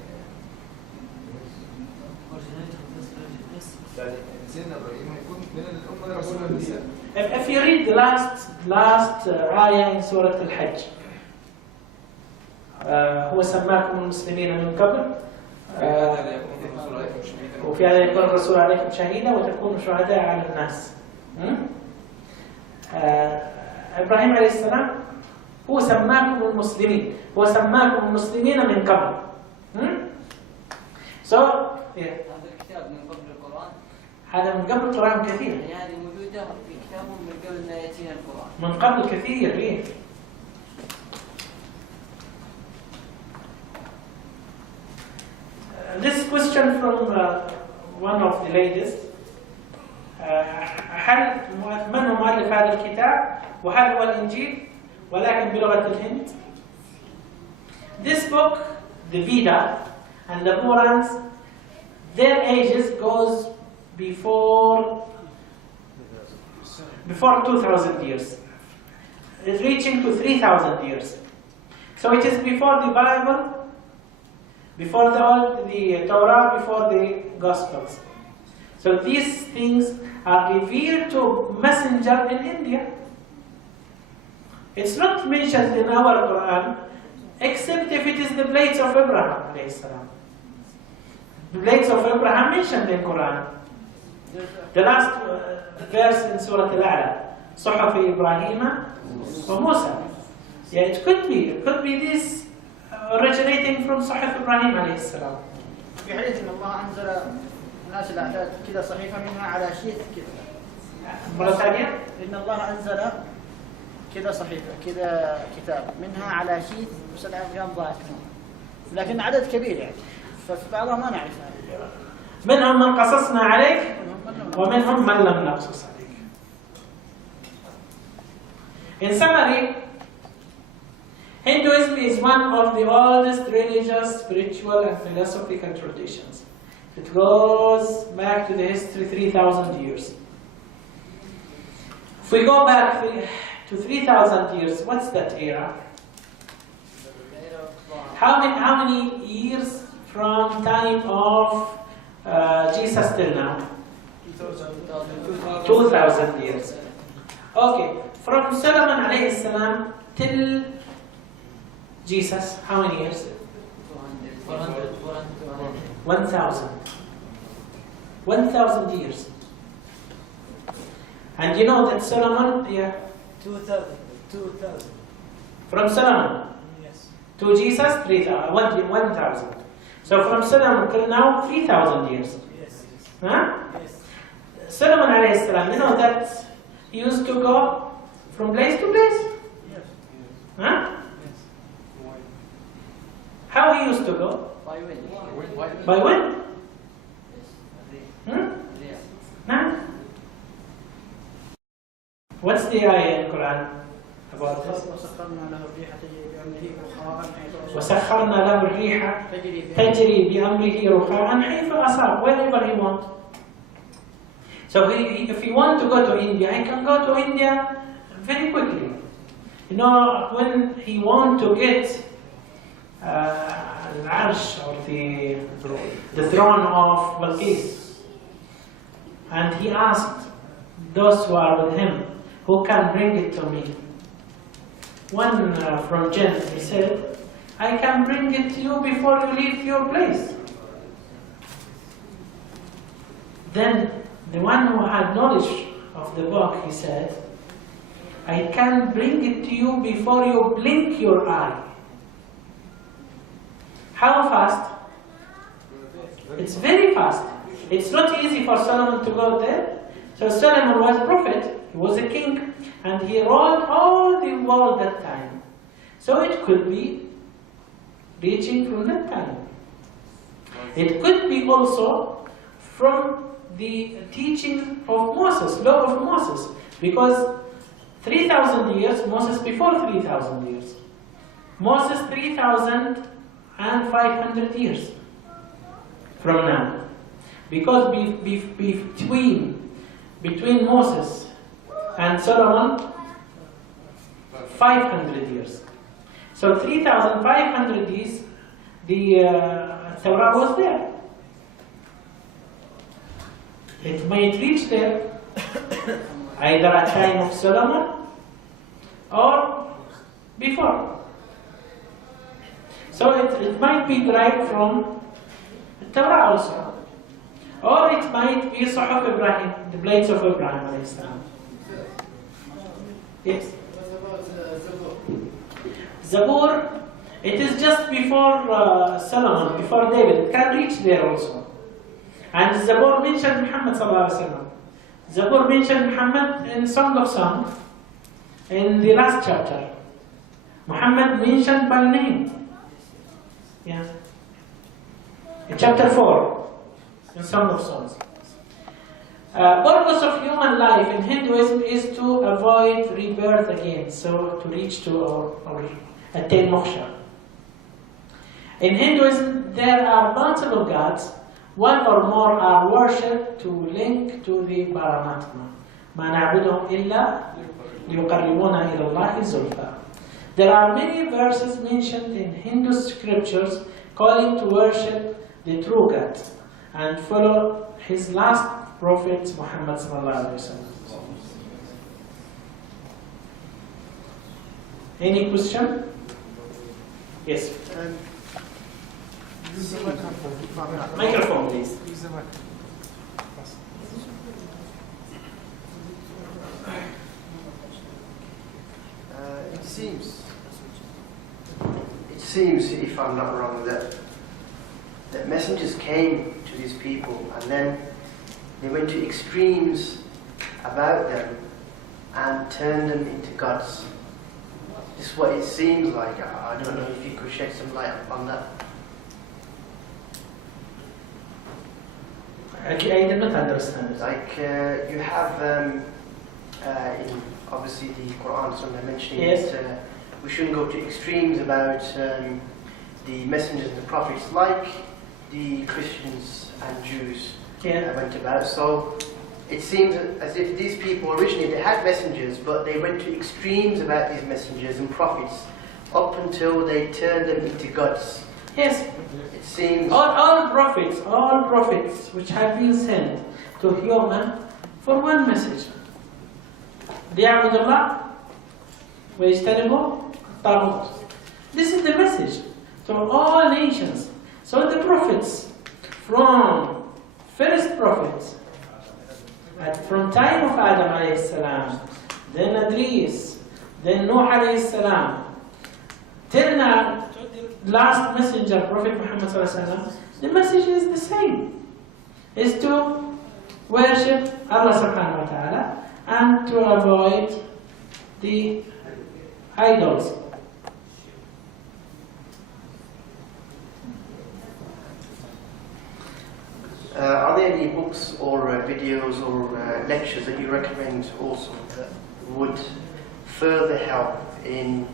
سيدنا إبراهيم يكون من الأمة الرسولية. If you read the last ayah in Surah Al-Hajj, هو سماكم المسلمين من قبل وفي هذا يكون الرسول عليكم شهيدا وتكونوا شهداء على الناس. إبراهيم عليه السلام هو سماكم المسلمين، هو سماكم المسلمين من قبل. هذا الكتاب من قبل القرآن. هذا من قبل القرآن كثير. يعني هذه موجودة في كتابهم من قبل ما يأتينا القرآن. من قبل كثير ليه؟ This question from one of the ladies. هل من هو مؤلف هذا الكتاب؟ وهل هو الإنجيل؟ ولكن بلغة الهند. This book, the Veda and the Purans, their ages goes before 2,000 years. It's reaching to 3,000 years. So it is before the Bible, before the Torah, before the Gospels. So these things are revealed to messenger in India. It's not mentioned in our Quran, except if it is the blades of Abraham alayhi salam. The blades of Abraham mentioned in Quran. The last verse in Surah Al-A'la, صحف إبراهيم وموسى. Yeah, it could be this originating from صحف إبراهيم عليه السلام. في حديث إن الله أنزل الناس الأعداد كذا صحيفة منها على شيث كذا. مرة ثانية؟ إن الله أنزل كذا صحيفة كذا كتاب منها على شيث وسبع أيام ضاعت لكن عدد كبير يعني ففي بعضها ما نعرفها. منهم من قصصنا عليك ومنهم من لم نقصص عليك. In summary, Hinduism is one of the oldest religious, spiritual and philosophical traditions. It goes back to the history 3,000 years. If we go back to 3,000 years, what's that era? How many years from time of Jesus till now? 2,000 years. Okay, from Solomon alayhi salam till Jesus, how many years? 1,000. 1,000 years. And you know that Solomon, 2,000. From Solomon? Yes. To Jesus, 1,000. So from Solomon till now, 3,000 years. Yes. Huh? Yes. Solomon alayhi salam, you know that he used to go from place to place? Yes. Huh? How he used to go? By wind. By wind? Nah? What's the ayah in Quran about this? وسخرنا له الريح تجري بأمره رخاء حيث أصاب, wherever he wants. So if he wants to go to India, he can go to India very quickly. You know, when he wants to get Al-Arsh or the throne of Balqis, and he asked those who are with him, who can bring it to me? One from Jinn, he said, I can bring it to you before you leave your place. Then the one who had knowledge of the book, he said, I can bring it to you before you blink your eye. How fast? It's very fast. It's not easy for Solomon to go there. So Solomon was a prophet, he was a king, and he ruled all the world that time. So it could be reaching from that time. It could be also from the teaching of Moses, law of Moses, because 3,000 years, Moses before 3,000 years. Moses 3,500 years from now. Because between Moses and Solomon, 500 years. So 3,500 years, the Torah was there. It might reach there either at time of Solomon or before. So it might be derived from the Torah also. Or it might be Suhuf Ibrahim, the blades of Abraham alayhi salam. Yes. Zabur, it is just before Solomon, before David. It can reach there also. And Zabur mentioned Muhammad sallallahu alaihi wasallam. Zabur mentioned Muhammad in Song of Songs, in the last chapter. Muhammad mentioned by name. Yeah. In chapter 4, in Song of Songs. Purpose of human life in Hinduism is to avoid rebirth again, so to reach to or attain moksha. In Hinduism, there are multiple gods. One or more are worshipped to link to the Paramatma. ما نعبدهم إلا ليقربونا إلى الله زلفى. There are many verses mentioned in Hindu scriptures calling to worship the true God and follow his last prophet Muhammad sallallahu alaihi wasallam. Any question? Yes. Microphone, please. It seems, if I'm not wrong, that messengers came to these people and then they went to extremes about them and turned them into gods. This is what it seems like. I don't know if you could shed some light on that. I did not understand. Like you have in obviously the Quran, Sunnah mentioning yes. that we shouldn't go to extremes about the messengers and the prophets, like the Christians and Jews went about. So it seems as if these people originally they had messengers, but they went to extremes about these messengers and prophets up until they turned them into gods. Yes. It seems all prophets which have been sent to human for one message. ليعبدوا الله ويجتنبوا الطاغوت. This is the message to all nations. So the prophets, from first prophets, from time of Adam alayhi salam, then Idris, then Nuh alayhi salam, till now, last messenger, Prophet Muhammad sallallahu alaihi wasallam, the message is the same. Is to worship Allah subhanahu wa ta'ala and to avoid the idols. Are there any books or videos or lectures that you recommend also that would further help in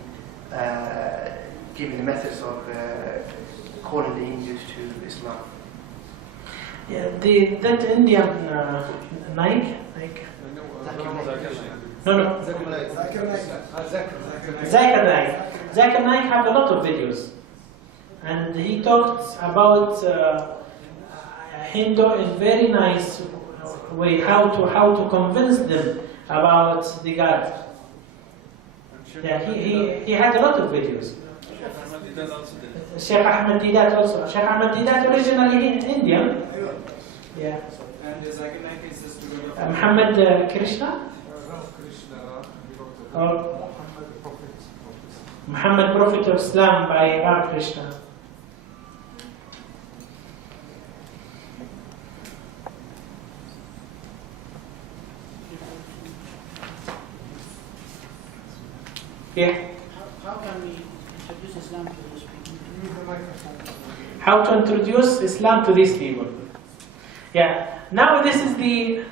giving the methods of calling the Hindus to Islam? Yeah, that Indian Nike. No. Zakir Naik have a lot of videos, and he talked about Hindu in very nice way, how to convince them about the God. Yeah, he had a lot of videos. Sheikh Ahmed Didat also. Sheikh Ahmed Didat originally Indian. Yeah. And Zakir Naik is just Muhammad Krishna? Or Muhammad Prophet of Islam by Ram Krishna. Yeah. How can we introduce Islam to these people? How to introduce Islam to these people? Yeah. Now this is the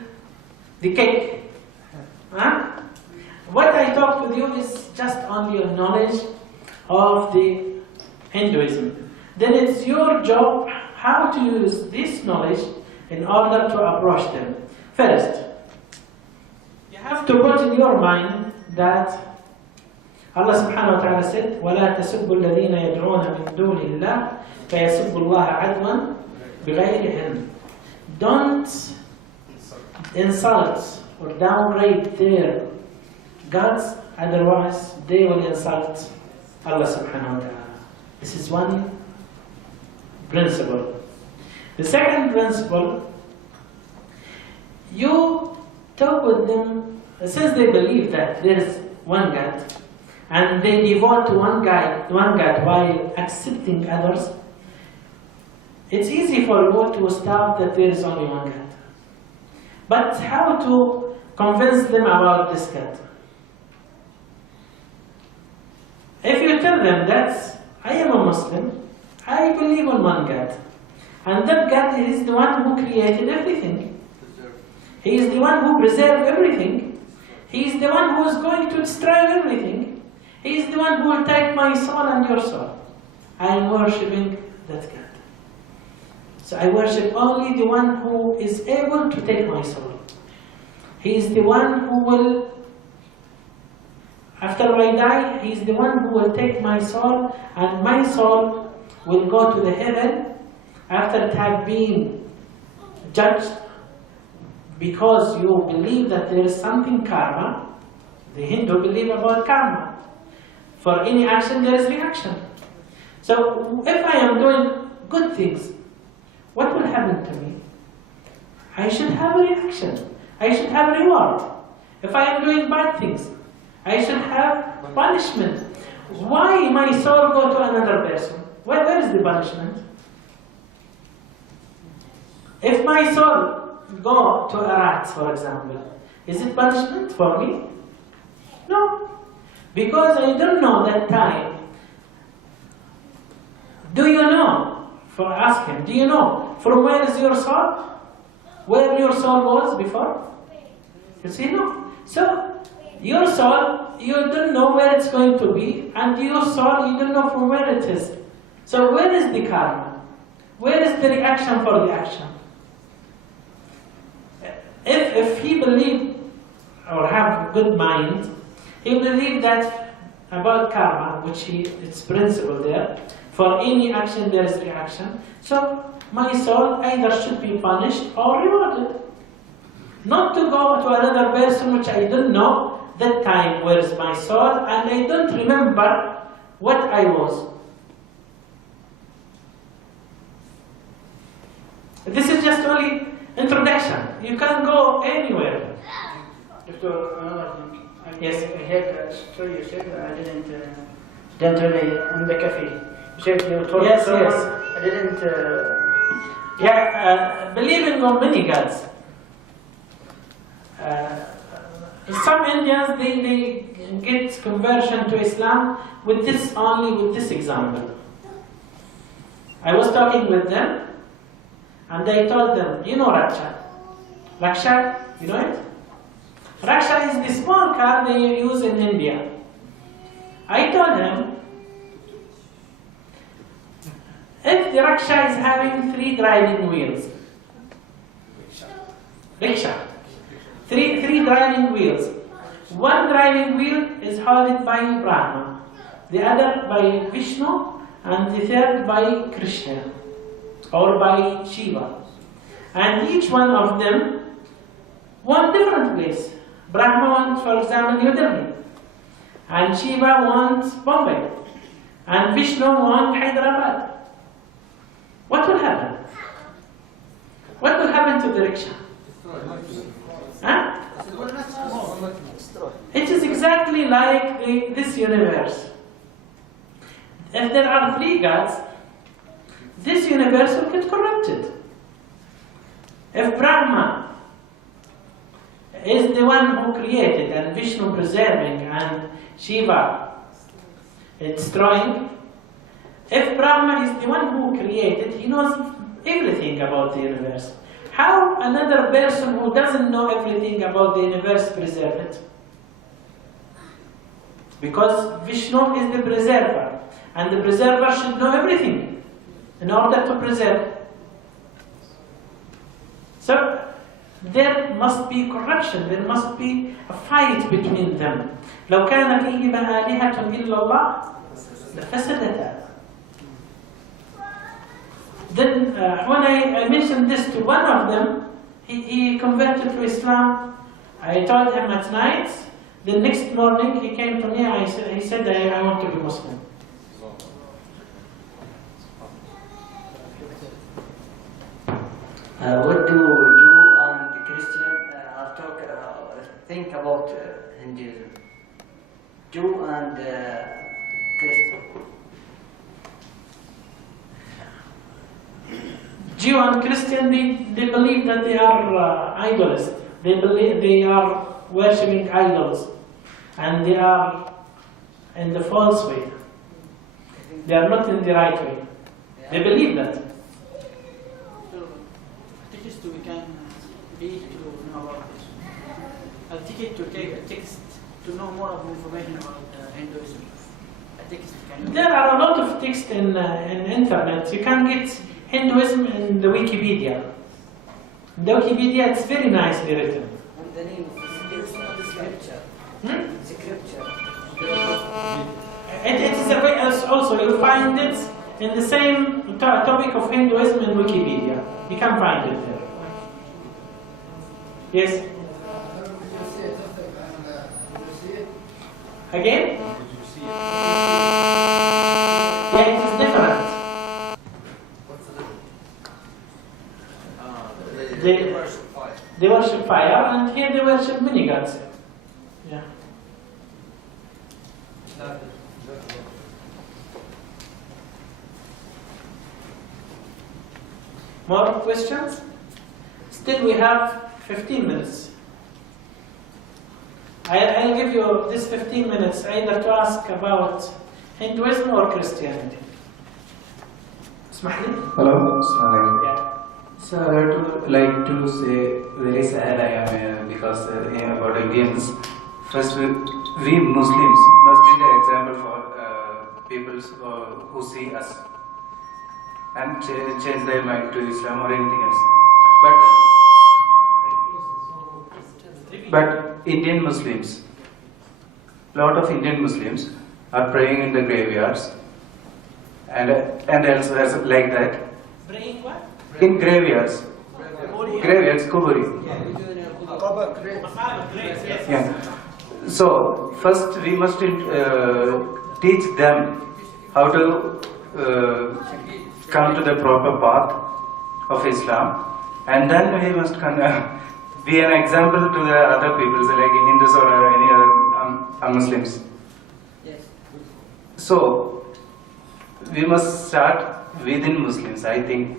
cake. Huh? What I talked with you is just only a knowledge of the Hinduism. Then it's your job how to use this knowledge in order to approach them. First, you have to put in your mind that Allah subhanahu wa ta'ala said, وَلَا تَسُبُّوا الَّذِينَ يَدْعُونَ مِن دُونِ اللَّهِ فَيَسُبُّوا اللَّهَ عَدْوًا بِغَيْرِ عِلْمٍ. Don't insult or downgrade their gods, otherwise they will insult Allah subhanahu wa ta'ala. This is one principle. The second principle, you talk with them, since they believe that there is one God, and they devote to one God while accepting others, it's easy for you to start that there is only one God. But how to convince them about this God? If you tell them that I am a Muslim, I believe in one God, and that God is the one who created everything. He is the one who preserves everything. He is the one who is going to destroy everything. He is the one who will take my soul and your soul. I am worshipping that God. So I worship only the one who is able to take my soul. He is the one who will, after I die, he is the one who will take my soul, and my soul will go to the heaven after it have been judged, because you believe that there is something karma. The Hindu believe about karma. For any action there is reaction. So if I am doing good things, what will happen to me? I should have a reaction. I should have reward. If I am doing bad things, I should have punishment. Why my soul go to another person? Where is the punishment? If my soul go to a rat, for example, is it punishment for me? No. Because I don't know that time. Do you know? For ask him, do you know from where is your soul? Where your soul was before? You see, no. So, your soul, you don't know where it's going to be, and your soul, you don't know from where it is. So, where is the karma? Where is the reaction for the action? If he believe or have good mind, he believe that about karma, which it's principle there. For any action there is reaction. So my soul either should be punished or rewarded. Not to go to another person which I don't know that time where is my soul, and I don't remember what I was. This is just only introduction. You can't go anywhere. Doctor, another thing. Yes. I heard a story you said I didn't really in the cafe. You said you told Yes, someone yes. I didn't. Believing on many gods. Some Indians they get conversion to Islam with this example. I was talking with them, and I told them, you know Raksha? Raksha, you know it? Raksha is the small car they use in India. I told him, if the Raksha is having 3 driving wheels, rickshaw, three driving wheels, one driving wheel is held by Brahma, the other by Vishnu, and the third by Krishna, or by Shiva. And each one of them want different place. Brahma wants, for example, New Delhi, and Shiva wants Bombay, and Vishnu wants Hyderabad. What will happen? What will happen to the rickshaw? Huh? It is exactly like this universe. If there are 3 gods, this universe will get corrupted. If Brahma is the one who created, and Vishnu preserving, and Shiva destroying, if Brahma is the one who created, he knows everything about the universe. How another person who doesn't know everything about the universe preserve it? Because Vishnu is the preserver, and the preserver should know everything in order to preserve. So there must be corruption, there must be a fight between them. لو كان فيهما آلهة إلا الله لفسدتا. Then when I mentioned this to one of them, he converted to Islam. I told him at night. The next morning he came to me. He said, I want to be Muslim. What do Jew and Christian think about Hinduism? Jew and Christian. Jew and Christian, they believe that they are idolists. They believe they are worshipping idols, and they are in the false way. They are not in the right way. They believe that. Just we can be to know about this? I'll take it to take a text to know more of information about Hinduism. A text can. There are a lot of texts in internet. You can get Hinduism in the Wikipedia. The Wikipedia is very nicely written. And the name of the scripture. Scripture. It is a way also you find it in the same topic of Hinduism in Wikipedia. You can find it there. Yes. Again? Yeah, it is different. They worship fire, and here they worship many gods. Yeah. More questions? Still we have 15 minutes. I'll give you this 15 minutes either to ask about Hinduism or Christianity. اسمح لي? Hello. Yeah. So I would like to say very sad I am because about Indians. First, we Muslims must be the example for people who see us and change their mind to Islam or anything else. But Indian Muslims, lot of Indian Muslims are praying in the graveyards and else like that. Praying what? In graveyards. Graveyards, kuburi. Yeah. So first we must teach them how to come to the proper path of Islam, and then we must be an example to the other peoples like Hindus or any other Muslims. Yes. So we must start within Muslims, I think.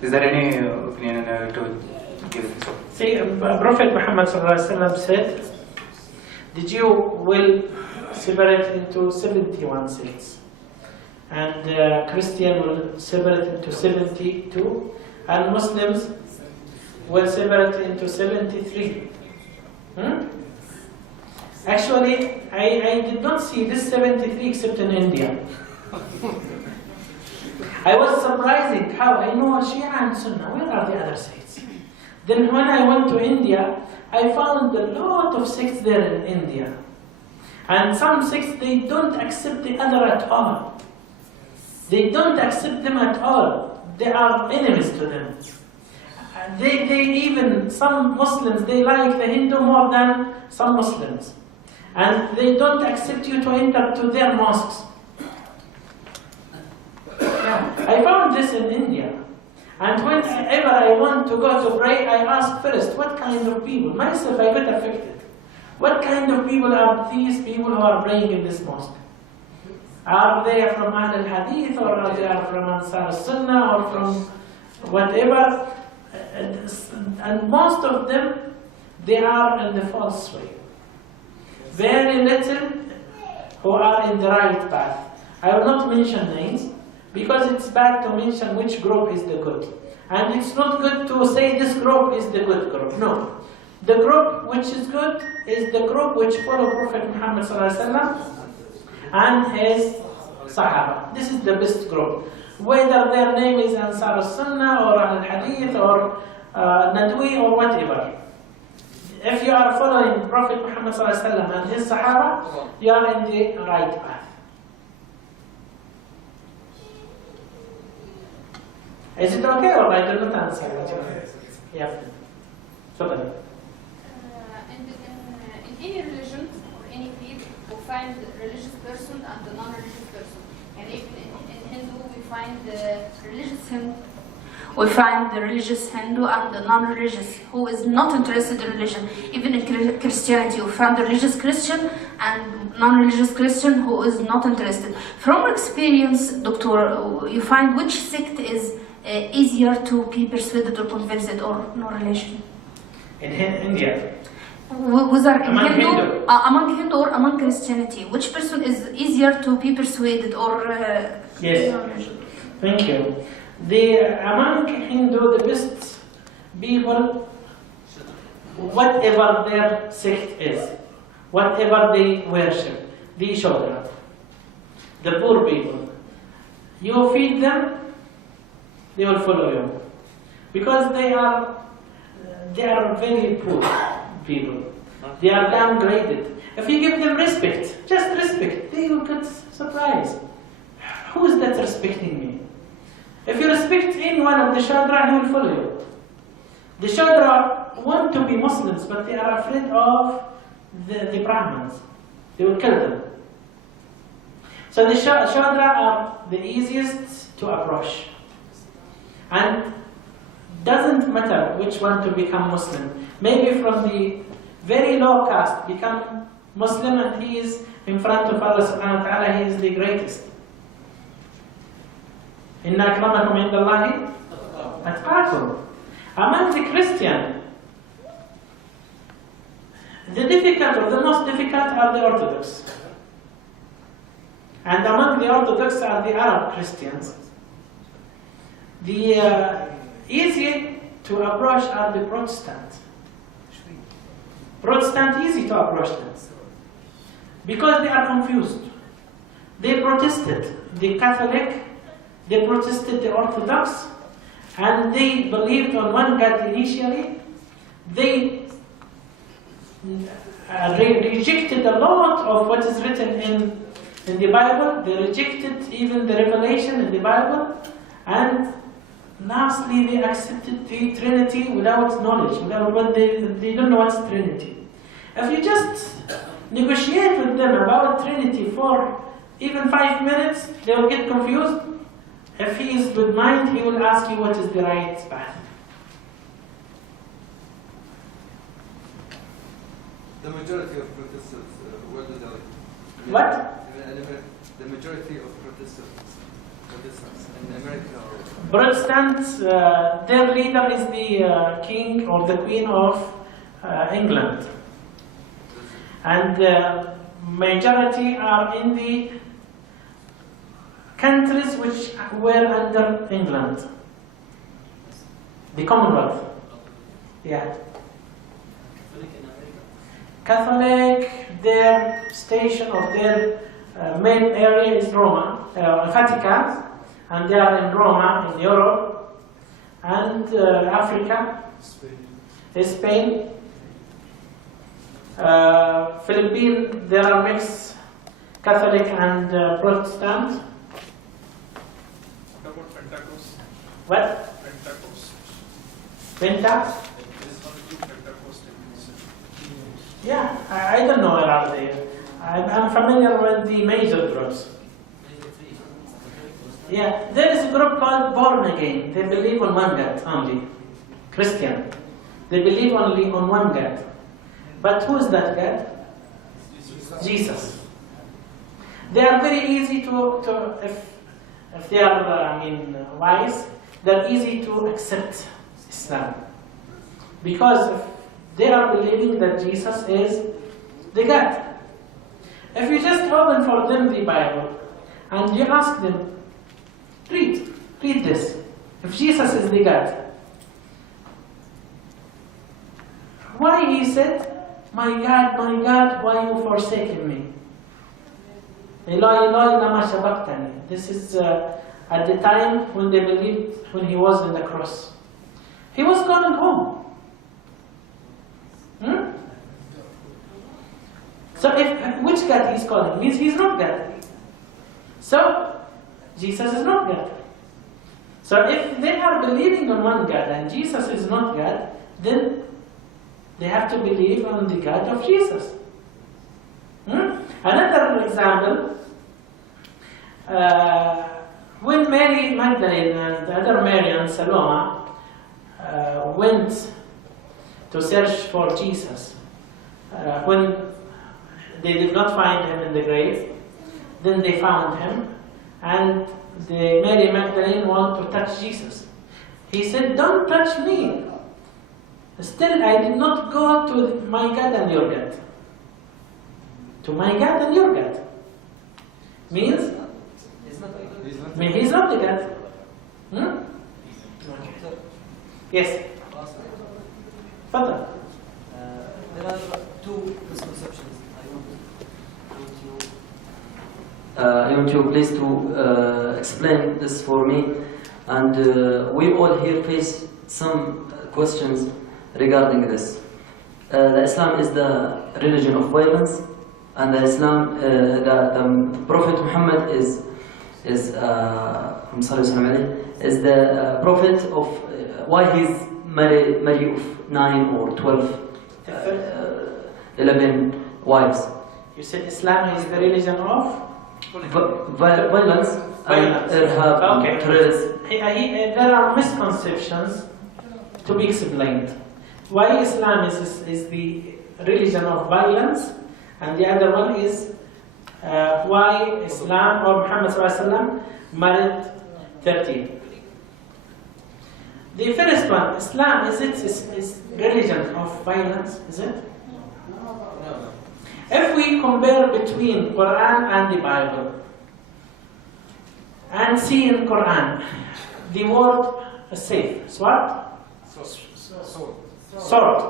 Is there any opinion to give? See, Prophet Muhammad said, the Jew will separate into 71 sects, and Christian will separate into 72, and Muslims will separate into 73. Actually, I did not see this 73 except in India. I was surprised how I know Shia and Sunnah. Where are the other sects? Then when I went to India, I found a lot of sects there in India. And some sects, they don't accept the other at all. They don't accept them at all. They are enemies to them. They even, some Muslims, they like the Hindu more than some Muslims. And they don't accept you to enter to their mosques. I found this in India. And whenever I want to go to pray, I ask first, what kind of people? Myself, I get affected. What kind of people are these people who are praying in this mosque? Are they from Ahl al-Hadith, or are they from Ansar al-Sunnah, or from whatever? And most of them, they are in the false way. Very little who are in the right path. I will not mention names, because it's bad to mention which group is the good. And it's not good to say this group is the good group. No. The group which is good is the group which follow Prophet Muhammad ﷺ and his Sahaba. This is the best group. Whether their name is Ansar al-Sunnah or al-Hadith or Nadwi or whatever. If you are following Prophet Muhammad ﷺ and his Sahaba, you are in the right path. Is it okay or I did not answer what you want? Yeah. Totally. In any religion or any creed, we find a religious person and a non-religious person. And if in Hindu we find the religious Hindu, we find the religious Hindu and the non-religious who is not interested in religion. Even in Christianity, we find the religious Christian and non-religious Christian who is not interested. From experience, Doctor, you find which sect is easier to be persuaded or convinced or no relation? In India. Whether among Hindu or among Christianity, which person is easier to be persuaded or yes. Thank you. Among Hindu, the best people, whatever their sect is, whatever they worship, the Shodra, the poor people, you feed them, they will follow you. Because they are very poor people. They are downgraded. If you give them respect, just respect, they will get surprised. Who is that respecting me? If you respect any one of the Shudra, he will follow you. The Shudra want to be Muslims, but they are afraid of the Brahmins. They will kill them. So the Shudra are the easiest to approach. And doesn't matter which one to become Muslim. Maybe from the very low caste become Muslim and he is in front of Allah subhanahu wa ta'ala, he is the greatest. Inna akramakum indallahi atqakum. Among the Christian, the difficult or the most difficult are the Orthodox. And among the Orthodox are the Arab Christians. The easy to approach are the Protestant. Protestant easy to approach them. Because they are confused. They protested the Catholic, they protested the Orthodox, and they believed on one God initially. They rejected a lot of what is written in the Bible. They rejected even the revelation in the Bible. And lastly, they accepted the Trinity without knowledge, without what they don't know what's Trinity. If you just negotiate with them about Trinity for even 5 minutes, they will get confused. If he is good mind, he will ask you what is the right path. The majority of Protestants, what do they? What? The majority of Protestants in America. Protestants, their leader is the king or the queen of England. And the majority are in the countries which were under England. The Commonwealth. Yeah. Catholic, their station or their main area is Roma, Vatican, and they are in Roma, in Europe, and Africa, Spain, Philippines, there are mixed Catholic and Protestant. What about Pentecost? What? Pentecost. Penta? There's only 2 Pentecostals. Yeah, I don't know where are they. I'm familiar with the major groups. Yeah, there is a group called Born Again. They believe on one God only. Christian. They believe only on one God. But who is that God? Jesus. They are very easy to if they are wise, they're easy to accept Islam. Because if they are believing that Jesus is the God. If you just open for them the Bible and you ask them, read this. If Jesus is the God, why he said, my God, why you forsaken me? Eloi, Eloi, lama sabachthani. This is at the time when they believed, when he was on the cross. He was going home. So which God he's calling means he's not God. So Jesus is not God. So if they are believing on one God and Jesus is not God, then they have to believe on the God of Jesus. Another example, when Mary Magdalene and the other Mary and Salome went to search for Jesus, when they did not find him in the grave, then they found him, and the Mary Magdalene wanted to touch Jesus. He said, don't touch me. Still, I did not go to my God and your God. To my God and your God. Means, he's not the God. Okay. Yes? تفضل. There are two misconceptions. I want you please to explain this for me. And we all here face some questions regarding this. The Islam is the religion of violence, and the Islam, the Prophet Muhammad is the prophet of why he's married of 9 or 12, 11 wives. You said Islam is the religion of violence and irhab, okay. terrorism. There are misconceptions to be explained. Why Islam is the religion of violence, and the other one is why Islam or Muhammad ﷺ married 13. The first one, Islam, is religion of violence, is it? No. If we compare between Quran and the Bible, and see in Quran, the word safe, is what? Sword.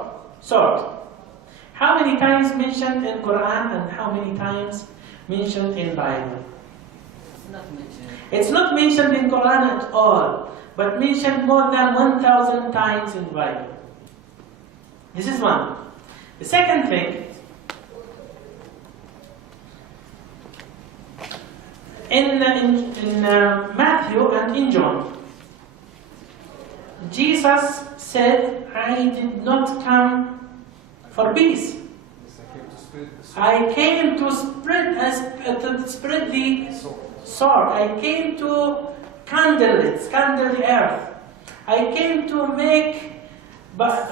How many times mentioned in Quran and how many times mentioned in Bible? It's not mentioned in Quran at all, but mentioned more than 1,000 times in Bible. This is one. The second thing, in Matthew and in John, Jesus said, I did not come for peace. I came to spread the sword. I came to kindle the earth. I came to make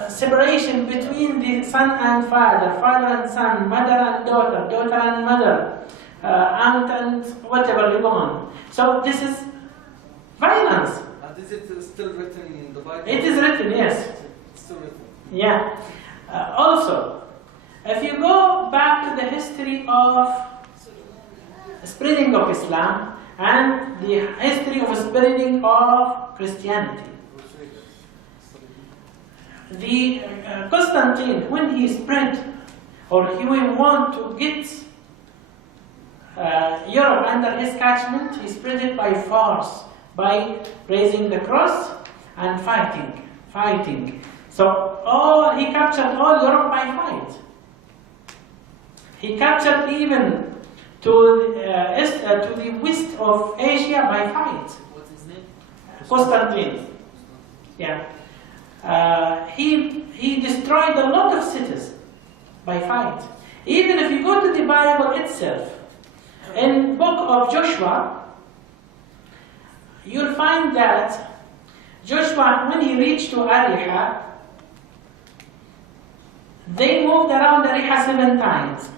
separation between the son and father, father and son, mother and daughter, daughter and mother, aunt and whatever you go on. So this is violence. And is it still written in the Bible? It is written, yes. It's still written. Yeah. Also, if you go back to the history of spreading of Islam and the history of spreading of Christianity, the Constantine, when he spread, or he will want to get Europe under his catchment, he spread it by force, by raising the cross and fighting. So he captured all Europe by fight. He captured even to the west of Asia by fight. What's his name? Constantine. Yeah. He destroyed a lot of cities by fight. Even if you go to the Bible itself, in book of Joshua, you'll find that Joshua, when he reached to Ariha, they moved around Ariha 7 times,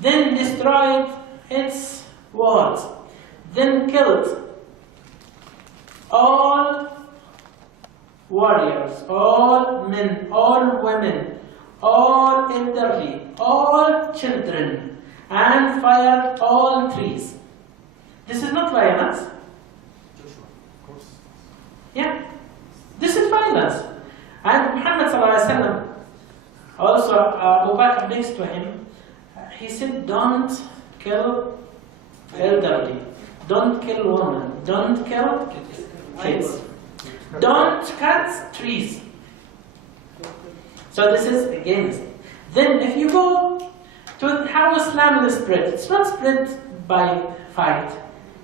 then destroyed its walls, then killed all warriors, all men, all women, all elderly, all children, and fired all trees. This is not violence. Yeah, this is violence. And Muhammad ﷺ, also Abu Bakr next to him, he said, don't kill elderly, don't kill women, don't kill kids, don't cut trees. So this is against. Then if you go to how Islam is spread, it's not spread by fight.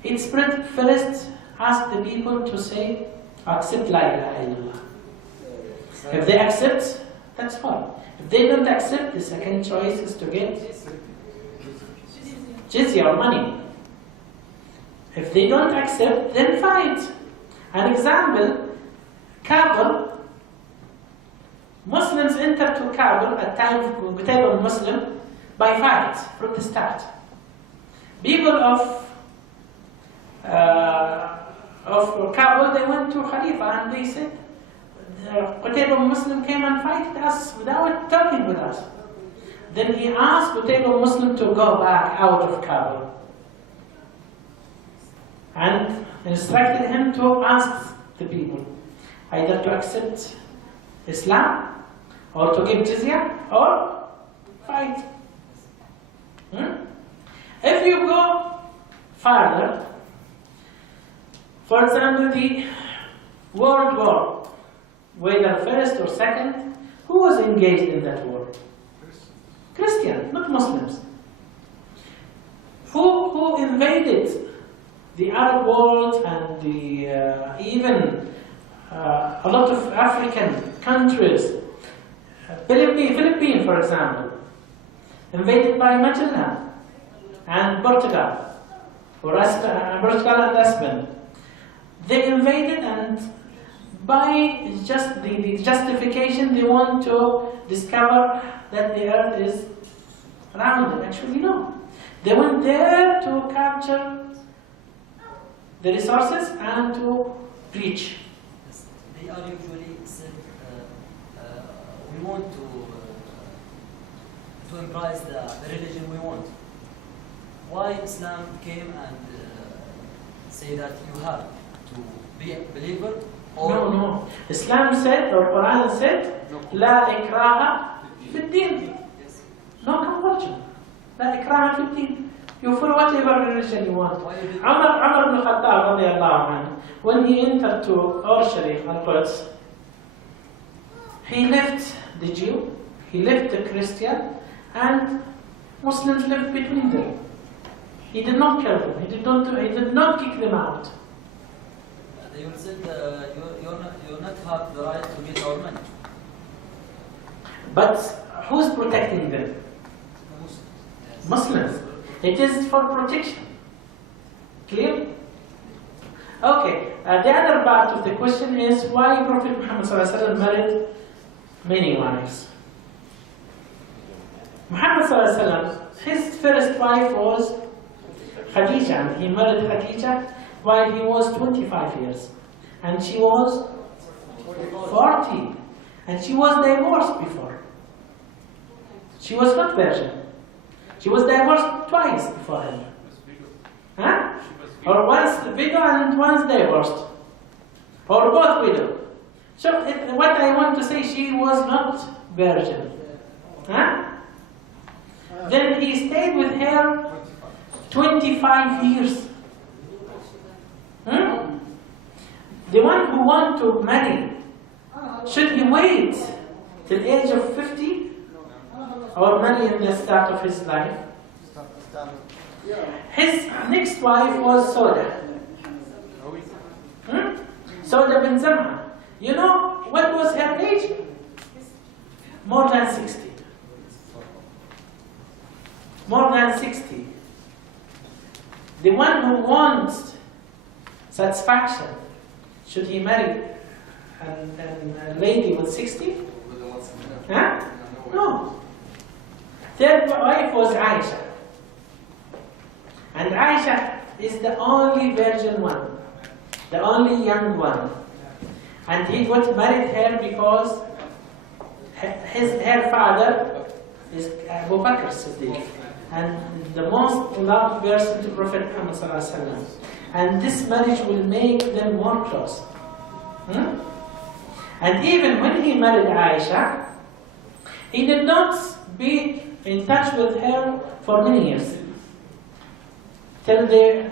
It's spread first, ask the people to say, accept La ilaha illallah. If they accept, that's fine. If they don't accept, the second choice is to get jizya or money. If they don't accept, then fight. An example, Kabul, Muslims entered to Kabul at time of Qutayb Muslim by fight from the start. People of Kabul, they went to Khalifa and they said, Qutayb Muslim came and fight us without talking with us. Then he asked Qutayb Muslim to go back out of Kabul and instructed him to ask the people either to accept Islam, or to give jizya, or fight. If you go further, for example, the World War, whether first or second, who was engaged in that war? Christians, not Muslims. Who invaded the Arab world and the even a lot of African countries? Philippines, for example, invaded by Magellan and Portugal, Portugal and Spain. They invaded, and by just the justification, they want to discover that the earth is round. Actually, no. They went there to capture the resources and to preach. They are usually said, we want to embrace the religion we want. Why Islam came and say that you have to be a believer? Or No. Islam said, or Quran said, لا إكراه في الدين. No compulsion. لا إكراه في الدين. You follow whatever religion you want. Umar ibn Khattab radiallahu anhu, when he entered to Sharif al-Quds, he left the Jew, he left the Christian, and Muslims lived between them. He did not kill them. He did not kick them out. They will say you not have the right to get our money. But who's protecting them? Muslims. It is for protection. Clear? Okay. The other part of the question is why Prophet Muhammad ﷺ married many wives. Muhammad ﷺ, his first wife was Khadija. He married Khadija while he was 25 years. And she was 40. And she was divorced before. She was not virgin. She was divorced twice before him. Huh? Or once widow and once divorced. Or both widow. So what I want to say, she was not virgin. Huh? Then he stayed with her 25 years. The one who wants to marry, should he wait till the age of 50? Or marry in the start of his life? His next wife was Sauda. Sauda bin Zam'a. You know what was her age? More than 60. More than 60. The one who wants satisfaction, should he marry a lady with 60? Huh? No. Third wife was Aisha. And Aisha is the only virgin one, the only young one. And he got married her because her father is Abu Bakr Siddiq, and the most loved person to Prophet Muhammad ﷺ. And this marriage will make them more close. And even when he married Aisha, he did not be in touch with her for many years, till they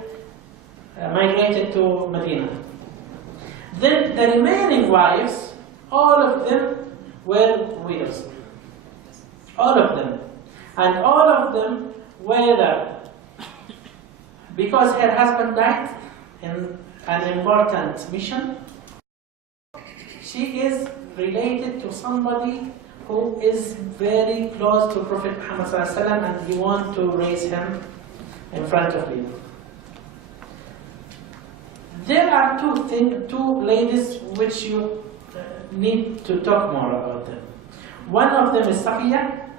migrated to Medina. Then the remaining wives, all of them were widows. All of them. And all of them were, because her husband died in an important mission, she is related to somebody who is very close to Prophet Muhammad ﷺ, and he wants to raise him in front of you. There are two ladies which you need to talk more about them. One of them is Safiya,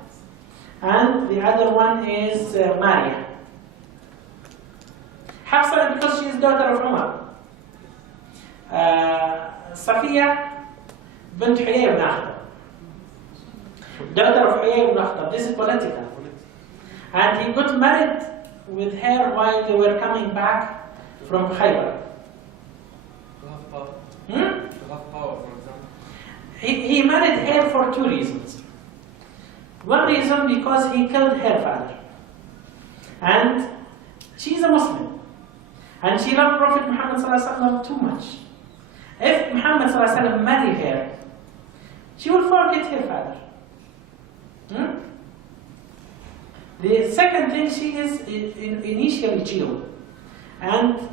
and the other one is Maria. Hafsa, because she is daughter of Umar. Safiya bint Huyay ibn Akhtab, daughter of Huyay ibn Akhtab. This is political. And he got married with her while they were coming back from Khaybar. To have power, for example. He married her for two reasons. One reason because he killed her father. And she's a Muslim. And she loved Prophet Muhammad ﷺ too much. If Muhammad ﷺ married her, she will forget her father. The second thing, she is initially Jew. And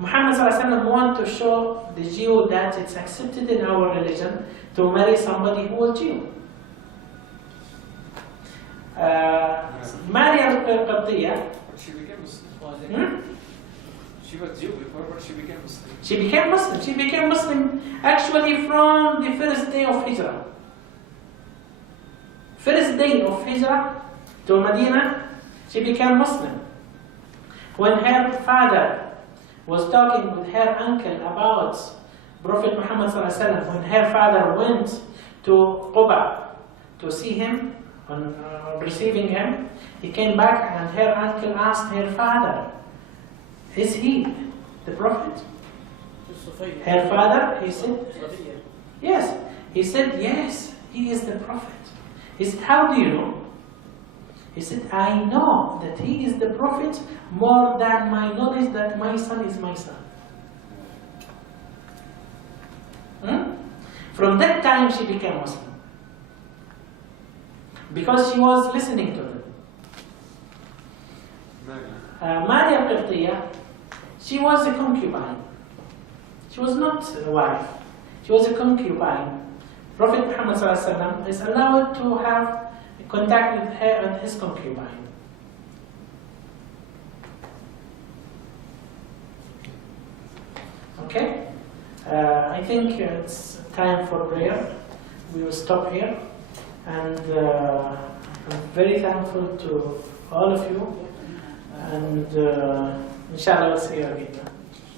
Muhammad ﷺ wants to show the Jew that it's accepted in our religion to marry somebody who is Jew. Maryam al-Qibtiyya. But she became Muslim. She was Jew before, but she became Muslim. She became Muslim. She became Muslim actually from the first day of Hijrah. First day of Hijrah to Medina, she became Muslim. When her father was talking with her uncle about Prophet Muhammad ﷺ, when her father went to Quba to see him, on receiving him, he came back and her uncle asked her father, is he the Prophet? Her father, he said, yes. He said, yes, he is the Prophet. He said, how do you know? He said, I know that he is the Prophet more than my knowledge that my son is my son. From that time she became Muslim. Because she was listening to them. Maryam al-Qibtiyya, she was a concubine. She was not a wife. She was a concubine. Prophet Muhammad ﷺ is allowed to have contact with her and his concubine. Okay? I think it's time for prayer. We will stop here. And I'm very thankful to all of you. And inshallah, we'll see you again.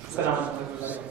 Assalamu alaikum.